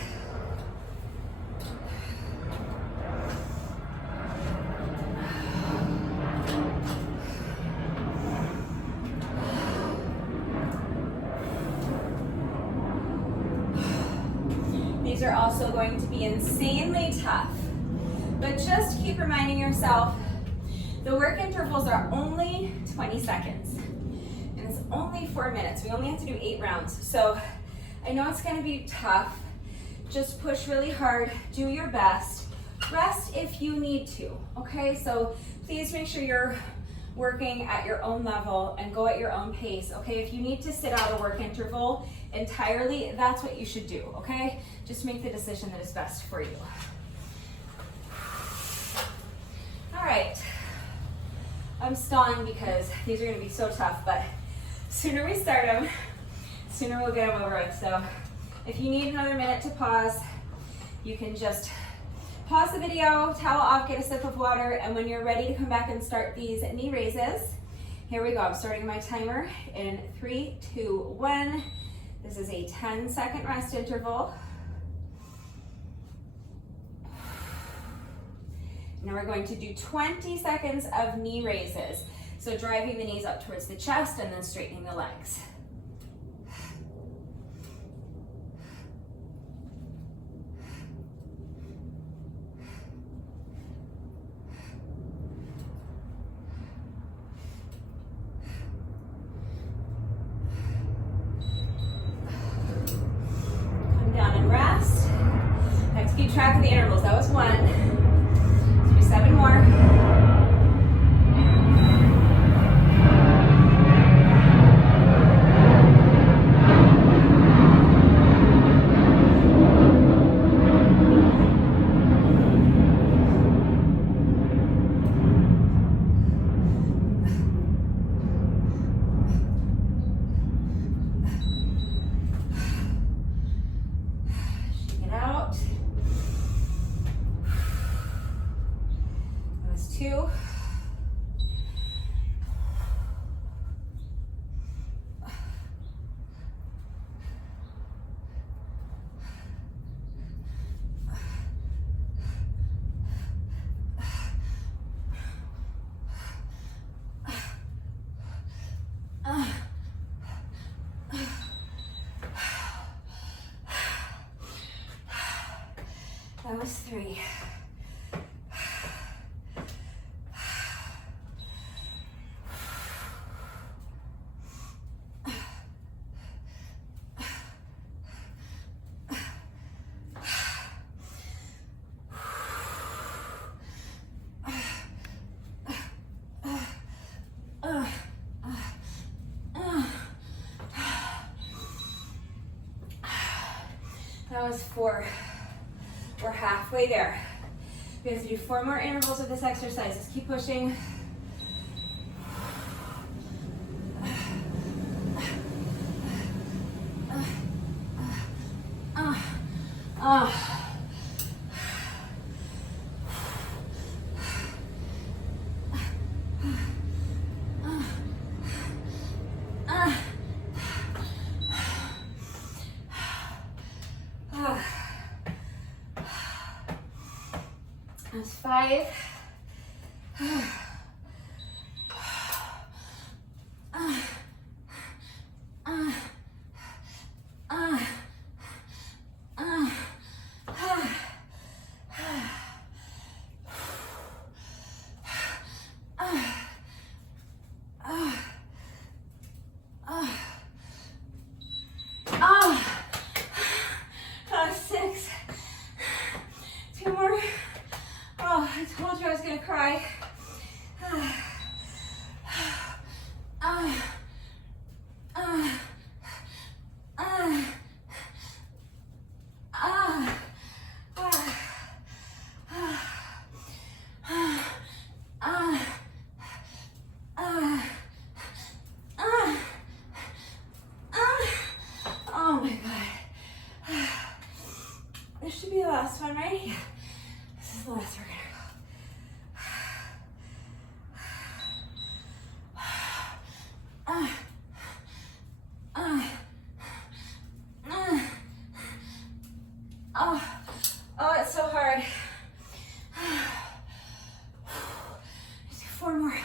These are also going to be insanely tough, but just keep reminding yourself the work intervals are only 20 seconds, and it's only 4 minutes. We only have to do 8 rounds. So I know it's gonna be tough. Just push really hard, do your best. Rest if you need to, okay? So please make sure you're working at your own level and go at your own pace, okay? If you need to sit out a work interval entirely, that's what you should do, okay? Just make the decision that is best for you. All right. I'm stalling because these are gonna be so tough, but sooner we start them, sooner we'll get them over with. So if you need another minute to pause, you can just pause the video, towel off, get a sip of water, and when you're ready to come back and start these knee raises, here we go. I'm starting my timer in 3, 2, 1. This is a 10-second rest interval. Now we're going to do 20 seconds of knee raises. So driving the knees up towards the chest and then straightening the legs. Come down and rest. I have to keep track of the intervals. That was 1. 7 more. Shake it out. That was 3. That was 4. We're halfway there. We have to do 4 more intervals of this exercise. Just keep pushing. That's 5. That was 6. 2 more. Oh, I told you I was gonna cry. Oh my God. This should be the last one, right? Yeah. This is the last we're gonna Oh, it's so hard. Just do 4 more.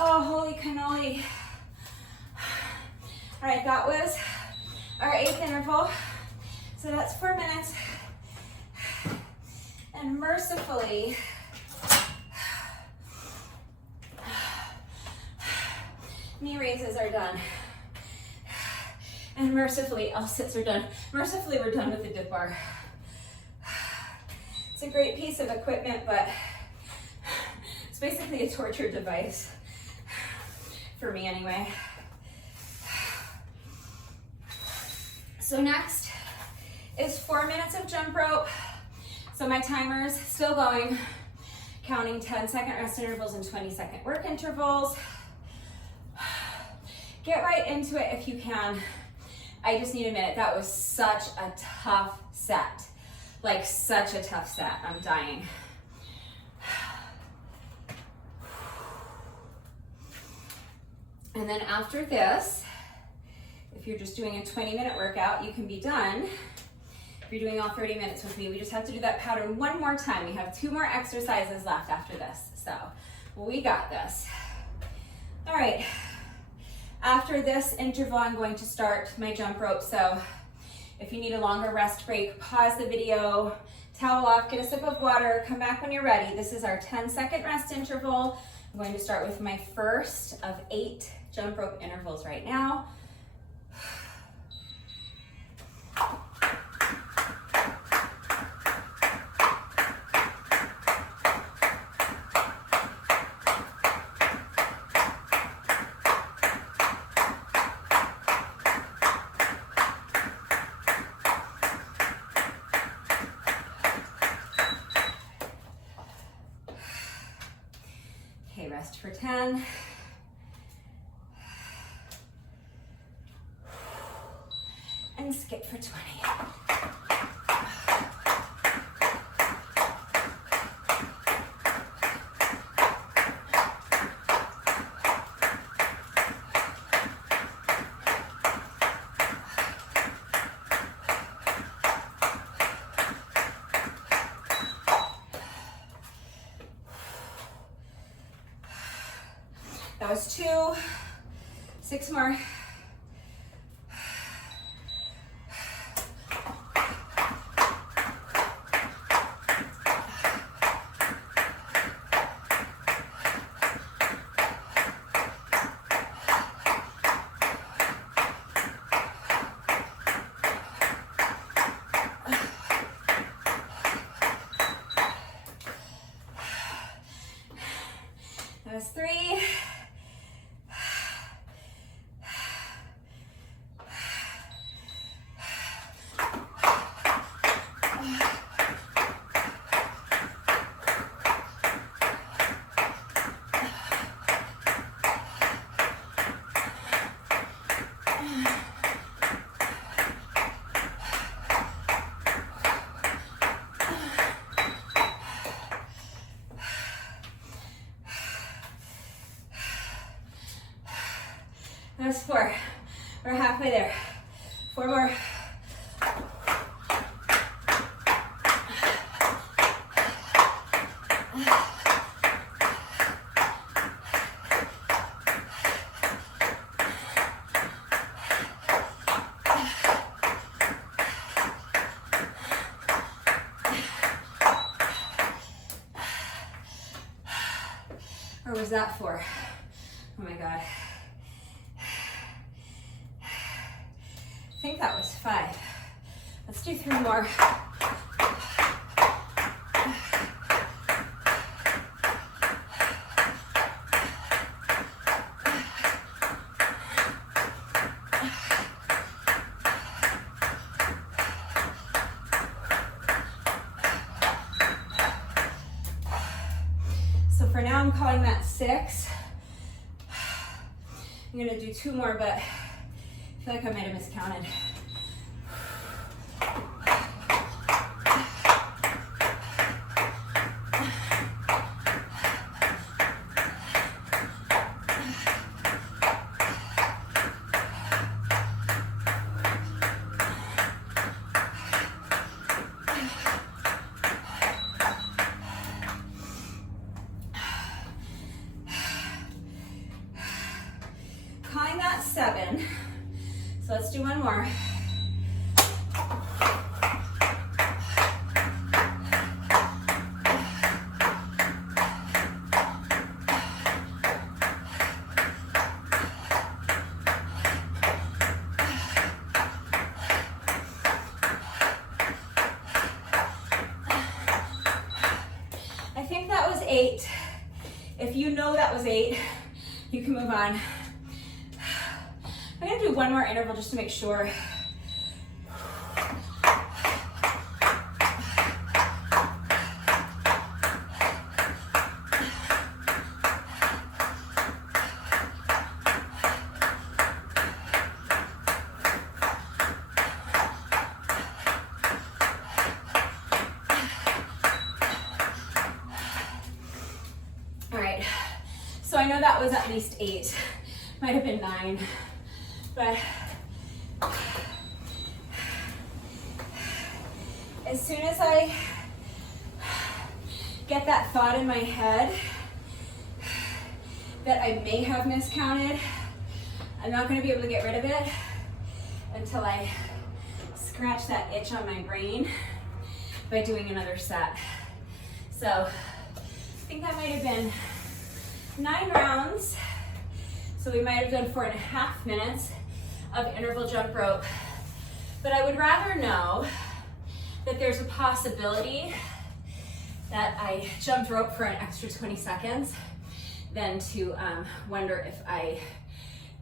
Oh, holy cannoli. All right, that was our 8th interval. So that's 4 minutes. And mercifully, knee raises are done. And mercifully, all sits are done. Mercifully, we're done with the dip bar. It's a great piece of equipment, but it's basically a torture device. For me anyway. So next is 4 minutes of jump rope. So my timer's still going, counting 10-second rest intervals and 20-second work intervals. Get right into it if you can. I just need a minute. That was such a tough set. Like such a tough set. I'm dying. And then after this, if you're just doing a 20-minute workout, you can be done. If you're doing all 30 minutes with me, we just have to do that pattern one more time. We have 2 more exercises left after this. So we got this. All right. After this interval, I'm going to start my jump rope. So if you need a longer rest break, pause the video, towel off, get a sip of water, come back when you're ready. This is our 10-second rest interval. I'm going to start with my first of 8 jump rope intervals right now. Okay, rest for 10. And skip for 20. 6 more. That was 3. That's 4. We're halfway there. 4 more. Or was that 4? Oh my God. I think that was 5. Let's do 3 more. So for now, I'm calling that 6. I'm gonna do 2 more, but I feel like I might have miscounted. Calling that 7. So let's do 1 more. I think that was 8. If you know that was 8, you can move on. I'm gonna do 1 more interval just to make sure. All right, so I know that was at least 8, might have been 9. But as soon as I get that thought in my head that I may have miscounted, I'm not going to be able to get rid of it until I scratch that itch on my brain by doing another set. So I think that might have been 9 rounds. So we might have done 4.5 minutes of interval jump rope, but I would rather know that there's a possibility that I jumped rope for an extra 20 seconds than to wonder if I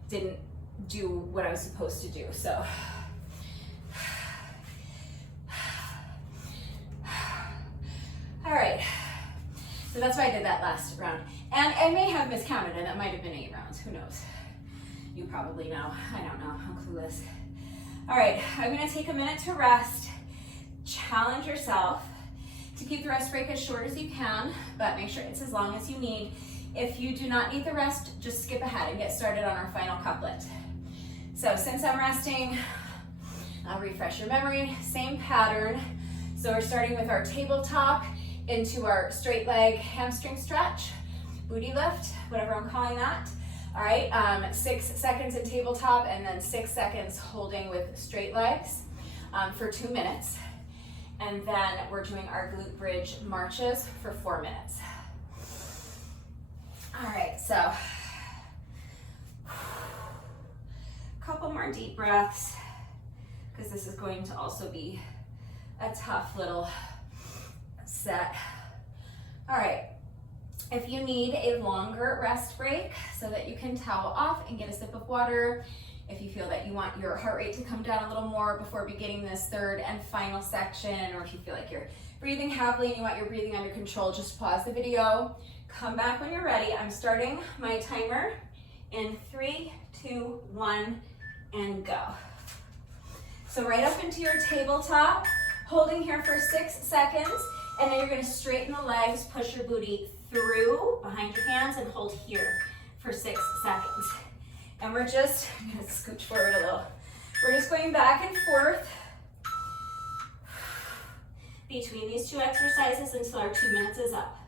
didn't do what I was supposed to do. So all right, so that's why I did that last round, and I may have miscounted, and that might have been 8 rounds, who knows. You probably know. I don't know. I'm clueless. All right, I'm going to take a minute to rest. Challenge yourself to keep the rest break as short as you can, but make sure it's as long as you need. If you do not need the rest, just skip ahead and get started on our final couplet. So since I'm resting, I'll refresh your memory. Same pattern. So we're starting with our tabletop into our straight leg hamstring stretch, booty lift, whatever I'm calling that. All right, 6 seconds in tabletop and then 6 seconds holding with straight legs for 2 minutes. And then we're doing our glute bridge marches for 4 minutes. All right, so a couple more deep breaths, because this is going to also be a tough little set. All right, if you need a longer rest break so that you can towel off and get a sip of water, if you feel that you want your heart rate to come down a little more before beginning this third and final section, or if you feel like you're breathing heavily and you want your breathing under control, just pause the video, come back when you're ready. I'm starting my timer in 3, 2, 1, and go. So right up into your tabletop, holding here for 6 seconds, and then you're gonna straighten the legs, push your booty through behind your hands, and hold here for 6 seconds. And we're just, I'm gonna scooch forward a little. We're just going back and forth between these 2 exercises until our 2 minutes is up.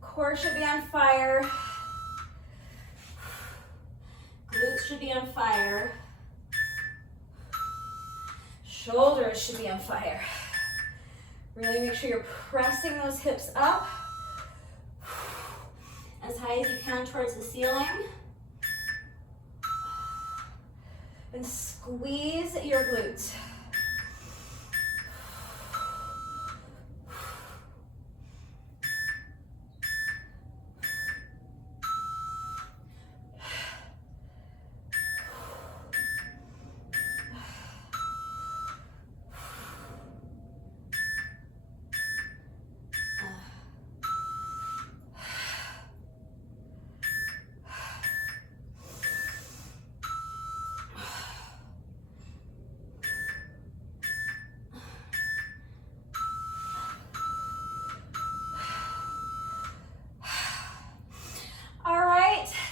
Core should be on fire. Glutes should be on fire. Shoulders should be on fire. Really make sure you're pressing those hips up as high as you can towards the ceiling. And squeeze your glutes.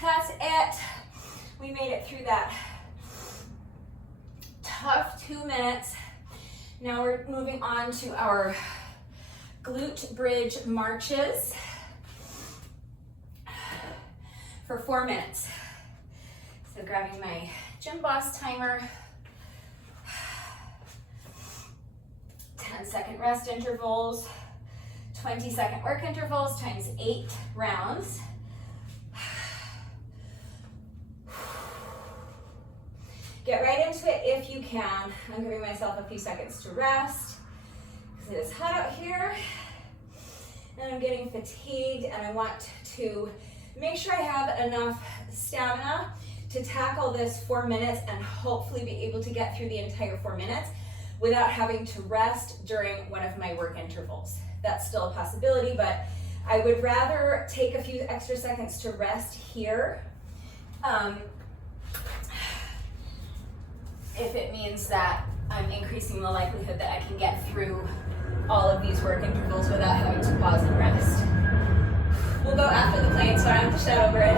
That's it. We made it through that tough 2 minutes. Now we're moving on to our glute bridge marches for 4 minutes. So grabbing my Gym Boss timer, 10-second rest intervals, 20-second work intervals times 8 rounds. Get right into it if you can. I'm giving myself a few seconds to rest because it is hot out here and I'm getting fatigued, and I want to make sure I have enough stamina to tackle this 4 minutes and hopefully be able to get through the entire 4 minutes without having to rest during one of my work intervals. That's still a possibility, but I would rather take a few extra seconds to rest here if it means that I'm increasing the likelihood that I can get through all of these work intervals without having to pause and rest. We'll go after the plane so I don't have to shout over it.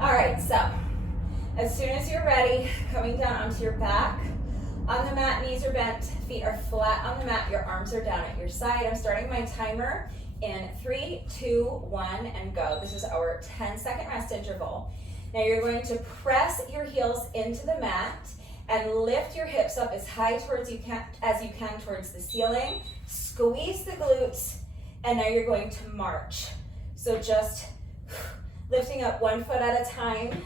All right, so as soon as you're ready, coming down onto your back, on the mat, knees are bent, feet are flat on the mat, your arms are down at your side. I'm starting my timer in 3, 2, 1, and go. This is our 10-second rest interval. Now you're going to press your heels into the mat and lift your hips up as high towards as you can towards the ceiling. Squeeze the glutes, and now you're going to march. So just lifting up 1 foot at a time,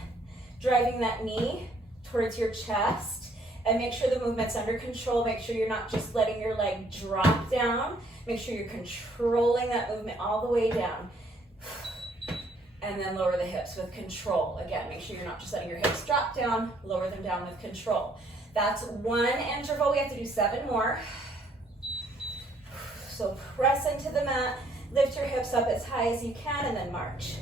driving that knee towards your chest, And make sure the movement's under control. Make sure you're not just letting your leg drop down. Make sure you're controlling that movement all the way down. And then lower the hips with control. Again, make sure you're not just letting your hips drop down, lower them down with control. That's one interval. We have to do 7 more. So press into the mat, lift your hips up as high as you can, and then march.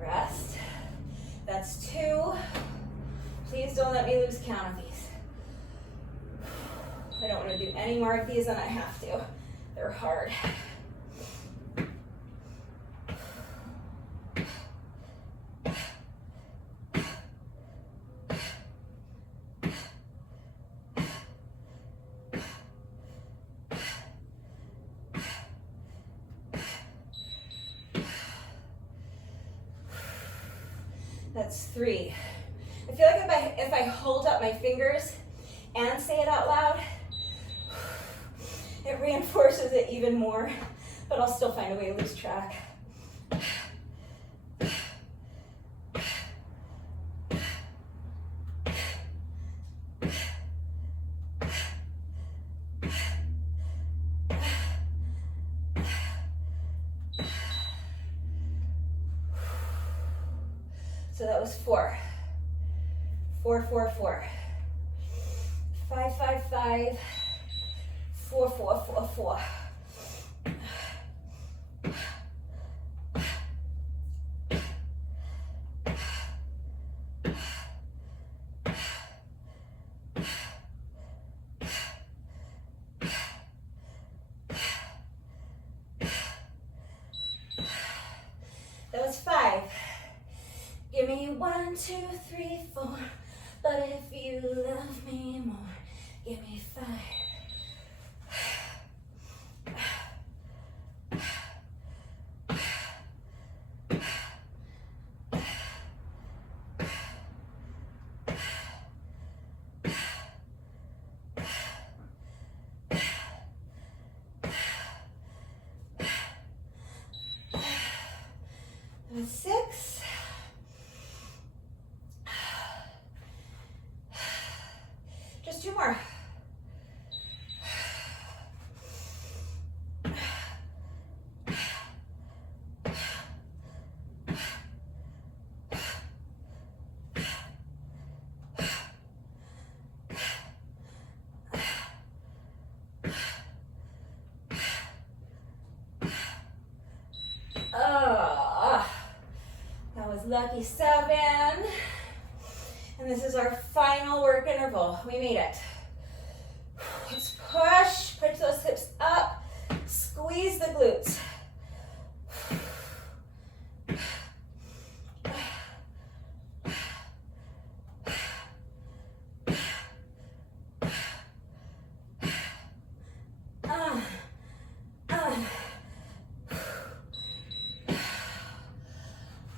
Rest. That's 2. Please don't let me lose count of these. I don't want to do any more of these than I have to. They're hard. That's 3. I feel like if I hold up my fingers and say it out loud, it reinforces it even more, but I'll still find a way to lose track. So that was 4. 4, 4, 4. 5, 5, 5. 4, 4, 4, 4. That was 5. Give me 1, 2, 3, 4. But if you love me more, give me 5. That was 6. Just 2 more. That was lucky 7. And this is our final work interval. We made it. Let's push those hips up, squeeze the glutes.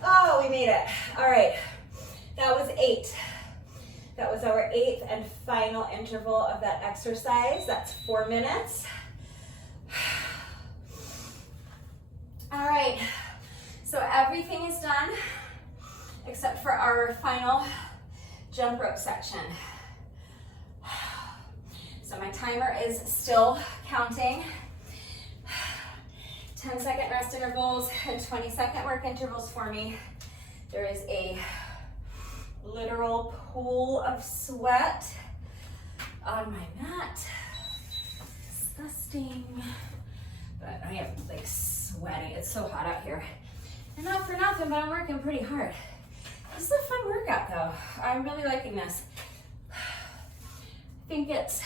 Oh, we made it. All right, that was 8. That was our 8th and final interval of that exercise. That's 4 minutes. All right, so everything is done except for our final jump rope section. So my timer is still counting. 10-second rest intervals and 20-second work intervals for me. There is a literal pool of sweat on my mat. Disgusting. But I am like sweaty. It's so hot out here. And not for nothing, but I'm working pretty hard. This is a fun workout though. I'm really liking this. I think it's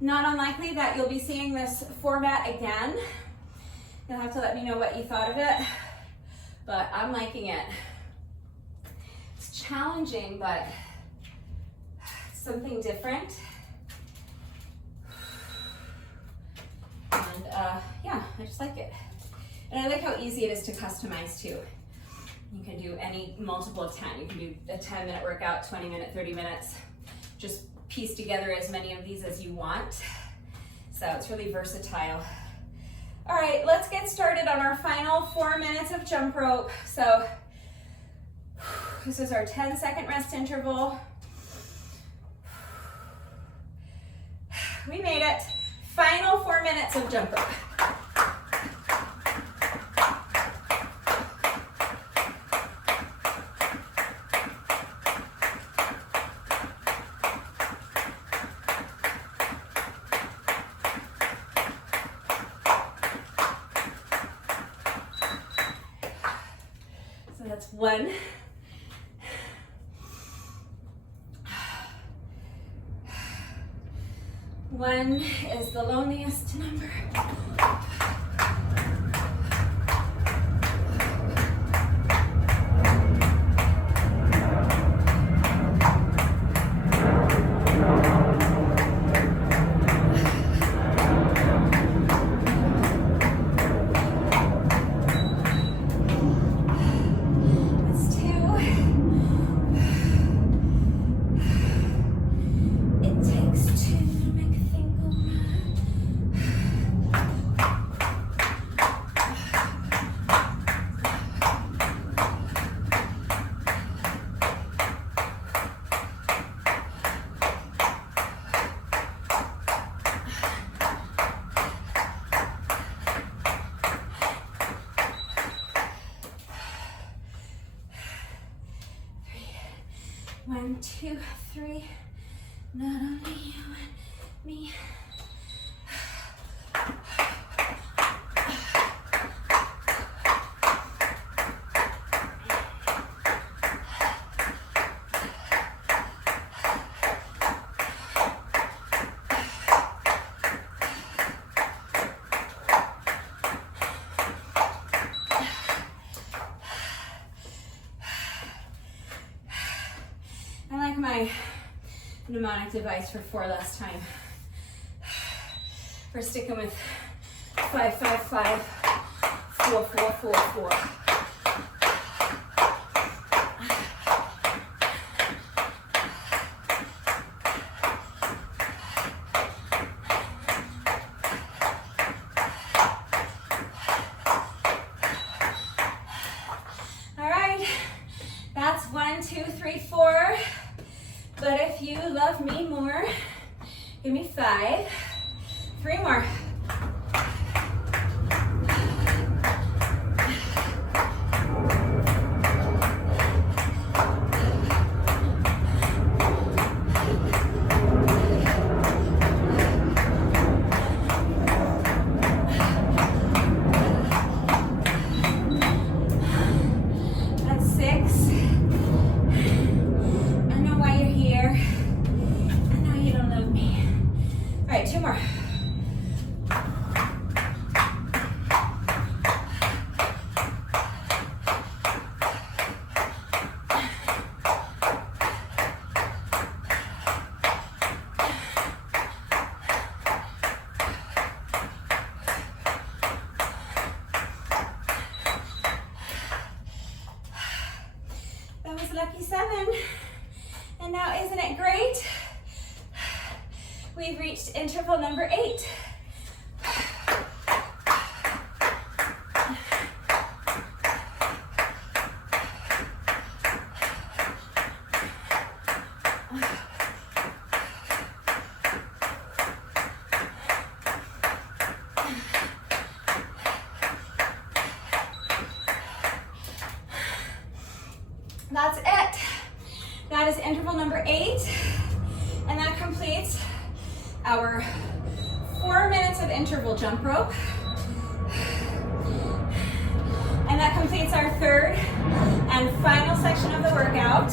not unlikely that you'll be seeing this format again. You'll have to let me know what you thought of it, but I'm liking it. It's challenging, but it's something different. And yeah, I just like it. And I like how easy it is to customize too. You can do any multiple of 10. You can do a 10-minute workout, 20-minute, 30 minutes. Just piece together as many of these as you want. So it's really versatile. All right, let's get started on our final 4 minutes of jump rope. So this is our 10-second rest interval. We made it. Final 4 minutes of jump rope. So that's 1. One is the loneliest number. One, two, three, not only you and me. My mnemonic device for 4 less time. We're sticking with 5, 5, 5, 4, 4, 4, 4. All right, that's 1, 2, 3, 4. But if you love me more, give me 5. 3 more. Lucky 7. And now, isn't it great? We've reached interval number 8. That's it. That is interval number 8, and that completes our 4 minutes of interval jump rope. And that completes our 3rd and final section of the workout.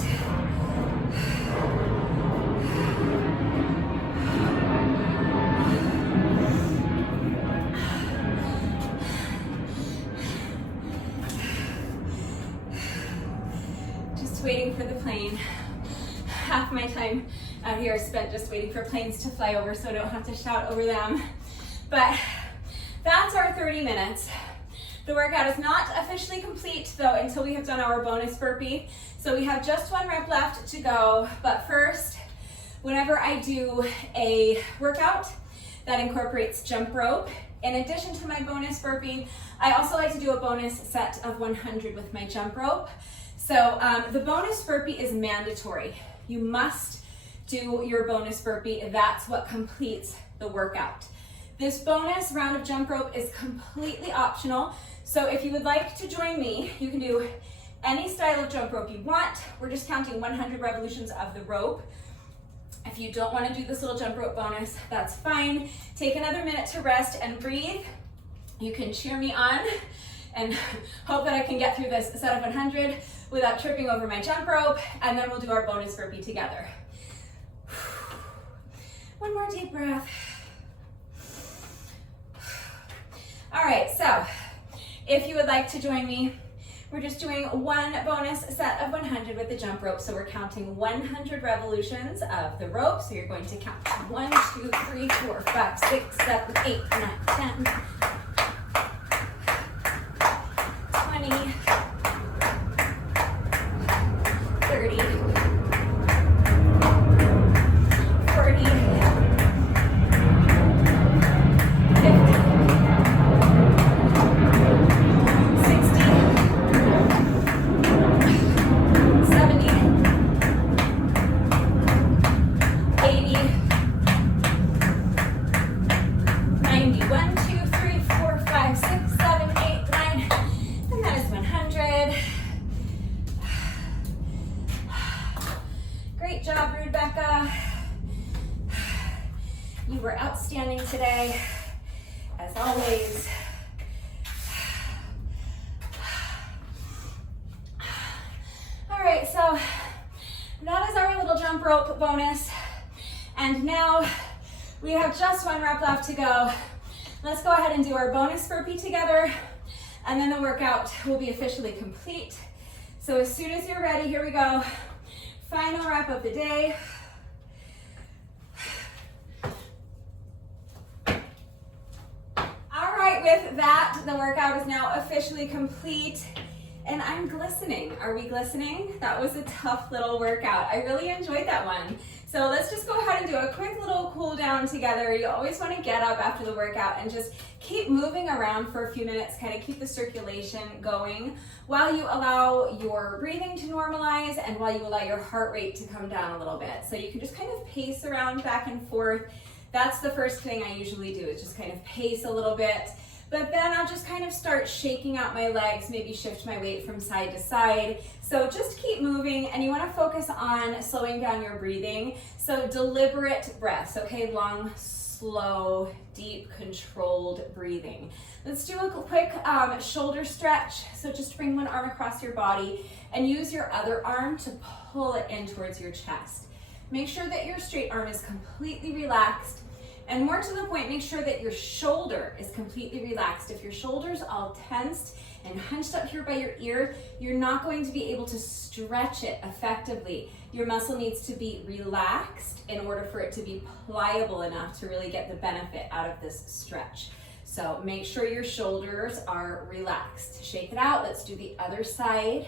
Waiting for the plane. Half my time out here is spent just waiting for planes to fly over so I don't have to shout over them. But that's our 30 minutes. The workout is not officially complete though until we have done our bonus burpee. So we have just 1 rep left to go, but first, whenever I do a workout that incorporates jump rope, in addition to my bonus burpee, I also like to do a bonus set of 100 with my jump rope. So the bonus burpee is mandatory. You must do your bonus burpee. That's what completes the workout. This bonus round of jump rope is completely optional. So if you would like to join me, you can do any style of jump rope you want. We're just counting 100 revolutions of the rope. If you don't want to do this little jump rope bonus, that's fine. Take another minute to rest and breathe. You can cheer me on and hope that I can get through this set of 100 without tripping over my jump rope, and then we'll do our bonus burpee together. One more deep breath. All right, so if you would like to join me, we're just doing one bonus set of 100 with the jump rope. So we're counting 100 revolutions of the rope. So you're going to count 1, 2, 3, 4, 5, 6, 7, 8, 9, 10, 20, 30, 40, 50, 'Rebecca. You were outstanding today, as always. All right, so that is our little jump rope bonus. And now we have just 1 rep left to go. Let's go ahead and do our bonus burpee together, and then the workout will be officially complete. So as soon as you're ready, here we go. Final rep of the day. All right, with that, the workout is now officially complete, and I'm glistening. Are we glistening? That was a tough little workout. I really enjoyed that one. So let's just go ahead and do a quick little cool down together. You always want to get up after the workout and just keep moving around for a few minutes, kind of keep the circulation going while you allow your breathing to normalize and while you allow your heart rate to come down a little bit. So you can just kind of pace around back and forth. That's the first thing I usually do, is just kind of pace a little bit. But then I'll just kind of start shaking out my legs, maybe shift my weight from side to side. So just keep moving, and you want to focus on slowing down your breathing. So deliberate breaths, okay? Long, slow, deep, controlled breathing. Let's do a quick shoulder stretch. So just bring one arm across your body and use your other arm to pull it in towards your chest. Make sure that your straight arm is completely relaxed. And more to the point, make sure that your shoulder is completely relaxed. If your shoulder's all tensed and hunched up here by your ear, you're not going to be able to stretch it effectively. Your muscle needs to be relaxed in order for it to be pliable enough to really get the benefit out of this stretch. So make sure your shoulders are relaxed. Shake it out. Let's do the other side.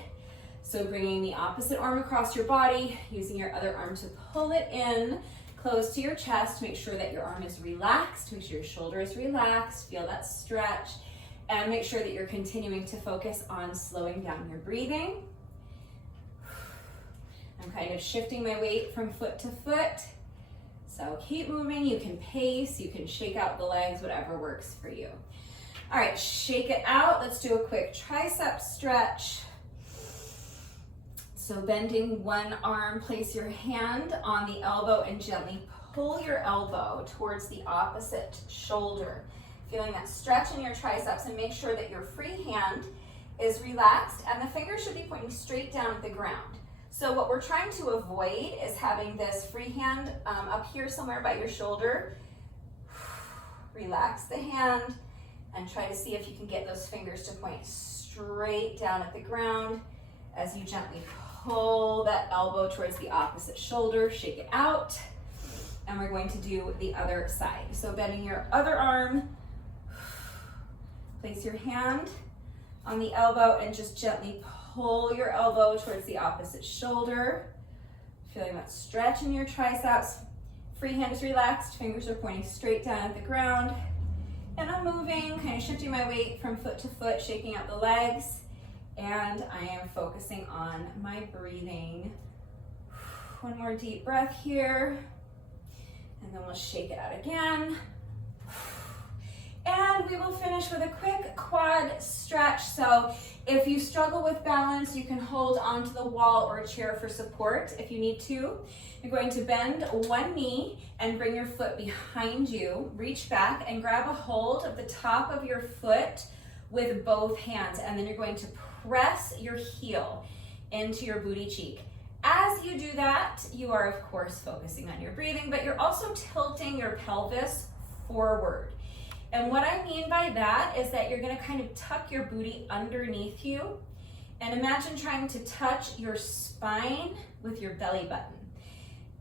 So bringing the opposite arm across your body, using your other arm to pull it in close to your chest. Make sure that your arm is relaxed. Make sure your shoulder is relaxed. Feel that stretch. And make sure that you're continuing to focus on slowing down your breathing. I'm kind of shifting my weight from foot to foot. So keep moving. You can pace. You can shake out the legs, whatever works for you. All right, shake it out. Let's do a quick tricep stretch. So bending one arm, place your hand on the elbow and gently pull your elbow towards the opposite shoulder. Feeling that stretch in your triceps, and make sure that your free hand is relaxed and the fingers should be pointing straight down at the ground. So what we're trying to avoid is having this free hand up here somewhere by your shoulder. Relax the hand and try to see if you can get those fingers to point straight down at the ground as you gently pull that elbow towards the opposite shoulder. Shake it out. And we're going to do the other side. So bending your other arm, place your hand on the elbow and just gently pull your elbow towards the opposite shoulder. Feeling that stretch in your triceps. Free hand is relaxed, fingers are pointing straight down at the ground. And I'm moving, kind of shifting my weight from foot to foot, shaking out the legs. And I am focusing on my breathing. One more deep breath here. And then we'll shake it out again. And we will finish with a quick quad stretch. So if you struggle with balance, you can hold onto the wall or a chair for support if you need to. You're going to bend one knee and bring your foot behind you. Reach back and grab a hold of the top of your foot with both hands. And then you're going to press your heel into your booty cheek. As you do that, you are of course focusing on your breathing, but you're also tilting your pelvis forward. And what I mean by that is that you're gonna kind of tuck your booty underneath you and imagine trying to touch your spine with your belly button.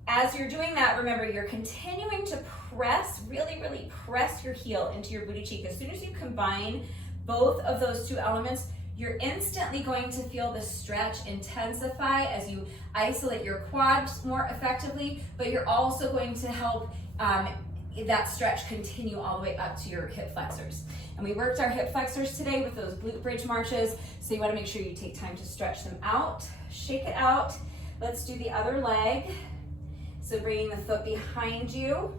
As you're doing that, remember, you're continuing to press, really press your heel into your booty cheek. As soon as you combine both of those two elements, you're instantly going to feel the stretch intensify as you isolate your quads more effectively, but you're also going to help that stretch continue all the way up to your hip flexors. And we worked our hip flexors today with those glute bridge marches, so you wanna make sure you take time to stretch them out, shake it out. Let's do the other leg. So bringing the foot behind you,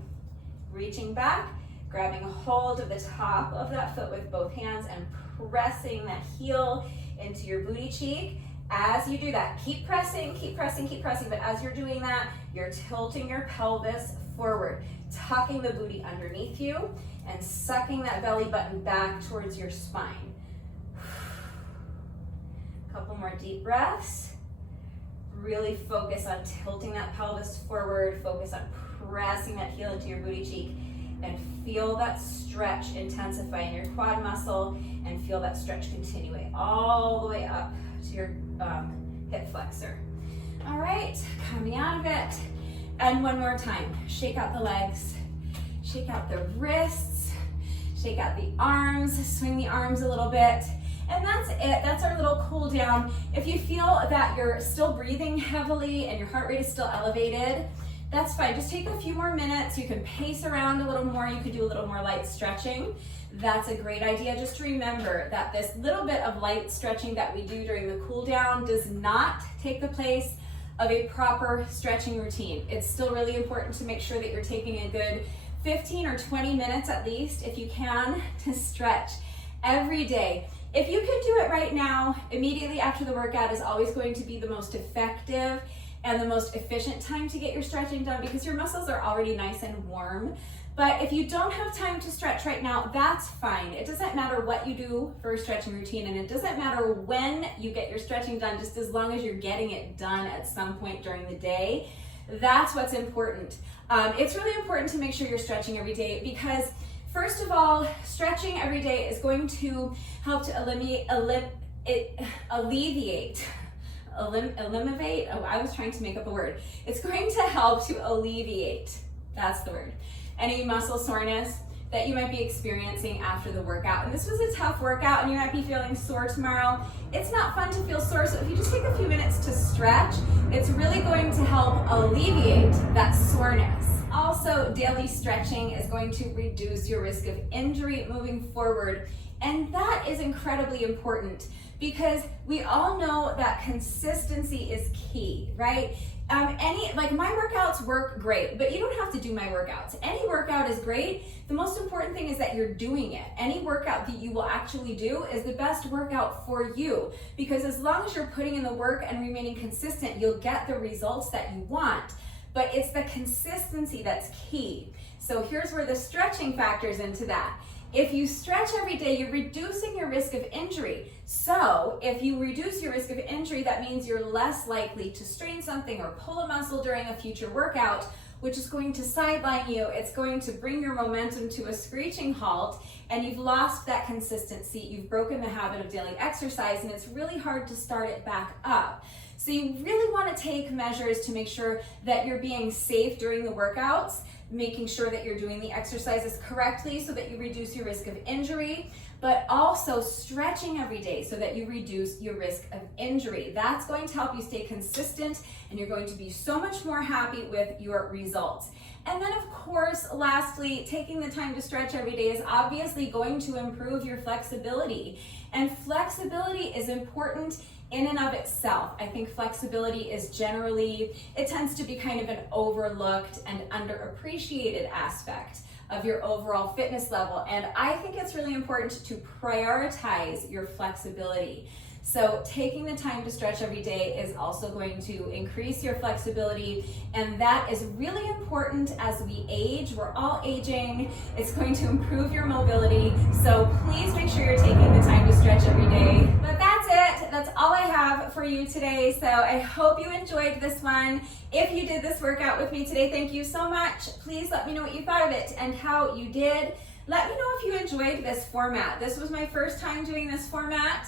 reaching back, grabbing a hold of the top of that foot with both hands and pressing that heel into your booty cheek. As you do that, keep pressing, but as you're doing that, you're tilting your pelvis forward, tucking the booty underneath you and sucking that belly button back towards your spine. Couple more deep breaths. Really focus on tilting that pelvis forward, focus on pressing that heel into your booty cheek, and feel that stretch intensify in your quad muscle, and feel that stretch continuing all the way up to your hip flexor. All right, coming out of it. And one more time, shake out the legs, shake out the wrists, shake out the arms, swing the arms a little bit. And that's it, that's our little cool down. If you feel that you're still breathing heavily and your heart rate is still elevated, that's fine. Just take a few more minutes. You can pace around a little more. You could do a little more light stretching. That's a great idea. Just remember that this little bit of light stretching that we do during the cool down does not take the place of a proper stretching routine. It's still really important to make sure that you're taking a good 15 or 20 minutes at least, if you can, to stretch every day. If you can do it right now, immediately after the workout is always going to be the most effective and the most efficient time to get your stretching done because your muscles are already nice and warm. But if you don't have time to stretch right now, that's fine. It doesn't matter what you do for a stretching routine, and it doesn't matter when you get your stretching done, just as long as you're getting it done at some point during the day. That's what's important. It's really important to make sure you're stretching every day because, first of all, stretching every day is going to help to eliminate, It's going to help to alleviate, that's the word, any muscle soreness that you might be experiencing after the workout. And this was a tough workout and you might be feeling sore tomorrow. It's not fun to feel sore, so if you just take a few minutes to stretch, it's really going to help alleviate that soreness. Also, daily stretching is going to reduce your risk of injury moving forward. And that is incredibly important because we all know that consistency is key, right? My workouts work great, but you don't have to do my workouts. Any workout is great. The most important thing is that you're doing it. Any workout that you will actually do is the best workout for you because as long as you're putting in the work and remaining consistent, you'll get the results that you want. But it's the consistency that's key. So here's where the stretching factors into that. If you stretch every day, you're reducing your risk of injury. So if you reduce your risk of injury, that means you're less likely to strain something or pull a muscle during a future workout, which is going to sideline you. It's going to bring your momentum to a screeching halt, and you've lost that consistency, you've broken the habit of daily exercise, and it's really hard to start it back up. So you really want to take measures to make sure that you're being safe during the workouts, making sure that you're doing the exercises correctly so that you reduce your risk of injury, but also stretching every day so that you reduce your risk of injury. That's going to help you stay consistent, and you're going to be so much more happy with your results. And then, of course, lastly, taking the time to stretch every day is obviously going to improve your flexibility. And flexibility is important in and of itself. I think flexibility is generally, it tends to be kind of an overlooked and underappreciated aspect of your overall fitness level. And I think it's really important to prioritize your flexibility. So taking the time to stretch every day is also going to increase your flexibility, and that is really important as we age. We're all aging. It's going to improve your mobility, so please make sure you're taking the time to stretch every day. But that's it. That's all I have for you today. So I hope you enjoyed this one. If you did this workout with me today, thank you so much. Please let me know what you thought of it and how you did. Let me know if you enjoyed this format. This was my first time doing this format.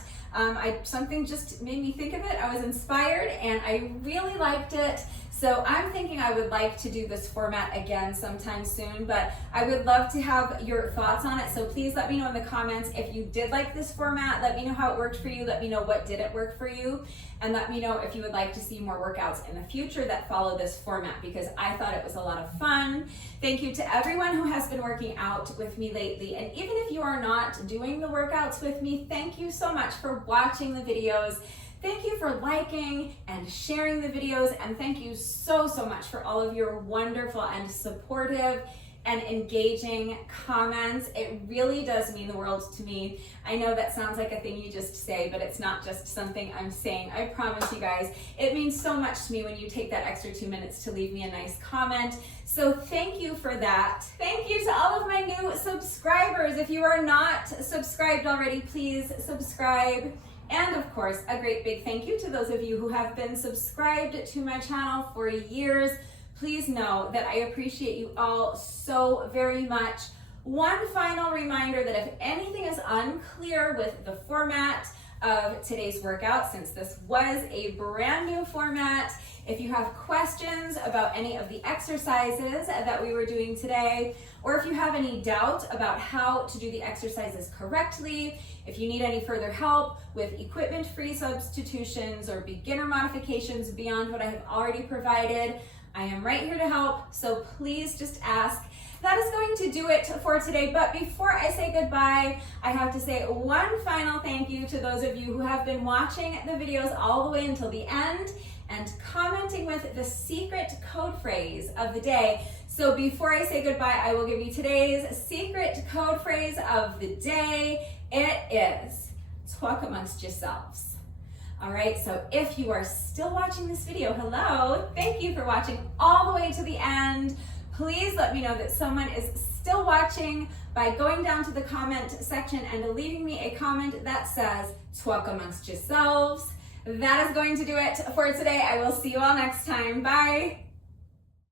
Something just made me think of it. I was inspired and I really liked it. So I'm thinking I would like to do this format again sometime soon, but I would love to have your thoughts on it. So please let me know in the comments if you did like this format. Let me know how it worked for you. Let me know what didn't work for you. And let me know if you would like to see more workouts in the future that follow this format, because I thought it was a lot of fun. Thank you to everyone who has been working out with me lately. And even if you are not doing the workouts with me, thank you so much for watching the videos. Thank you for liking and sharing the videos, and thank you so much for all of your wonderful and supportive and engaging comments. It really does mean the world to me. I know that sounds like a thing you just say, but it's not just something I'm saying. I promise you guys, it means so much to me when you take that extra 2 minutes to leave me a nice comment. So thank you for that. Thank you to all of my new subscribers. If you are not subscribed already, please subscribe. And of course, a great big thank you to those of you who have been subscribed to my channel for years. Please know that I appreciate you all so very much. One final reminder that if anything is unclear with the format of today's workout, since this was a brand new format, if you have questions about any of the exercises that we were doing today, or if you have any doubt about how to do the exercises correctly, if you need any further help with equipment-free substitutions or beginner modifications beyond what I have already provided, I am right here to help, so please just ask. That is going to do it for today, but before I say goodbye, I have to say one final thank you to those of you who have been watching the videos all the way until the end and commenting with the secret code phrase of the day. So before I say goodbye, I will give you today's secret code phrase of the day. It is talk amongst yourselves. All right, so if you are still watching this video, hello, thank you for watching all the way to the end. Please let me know that someone is still watching by going down to the comment section and leaving me a comment that says, talk amongst yourselves. That is going to do it for today. I will see you all next time. Bye.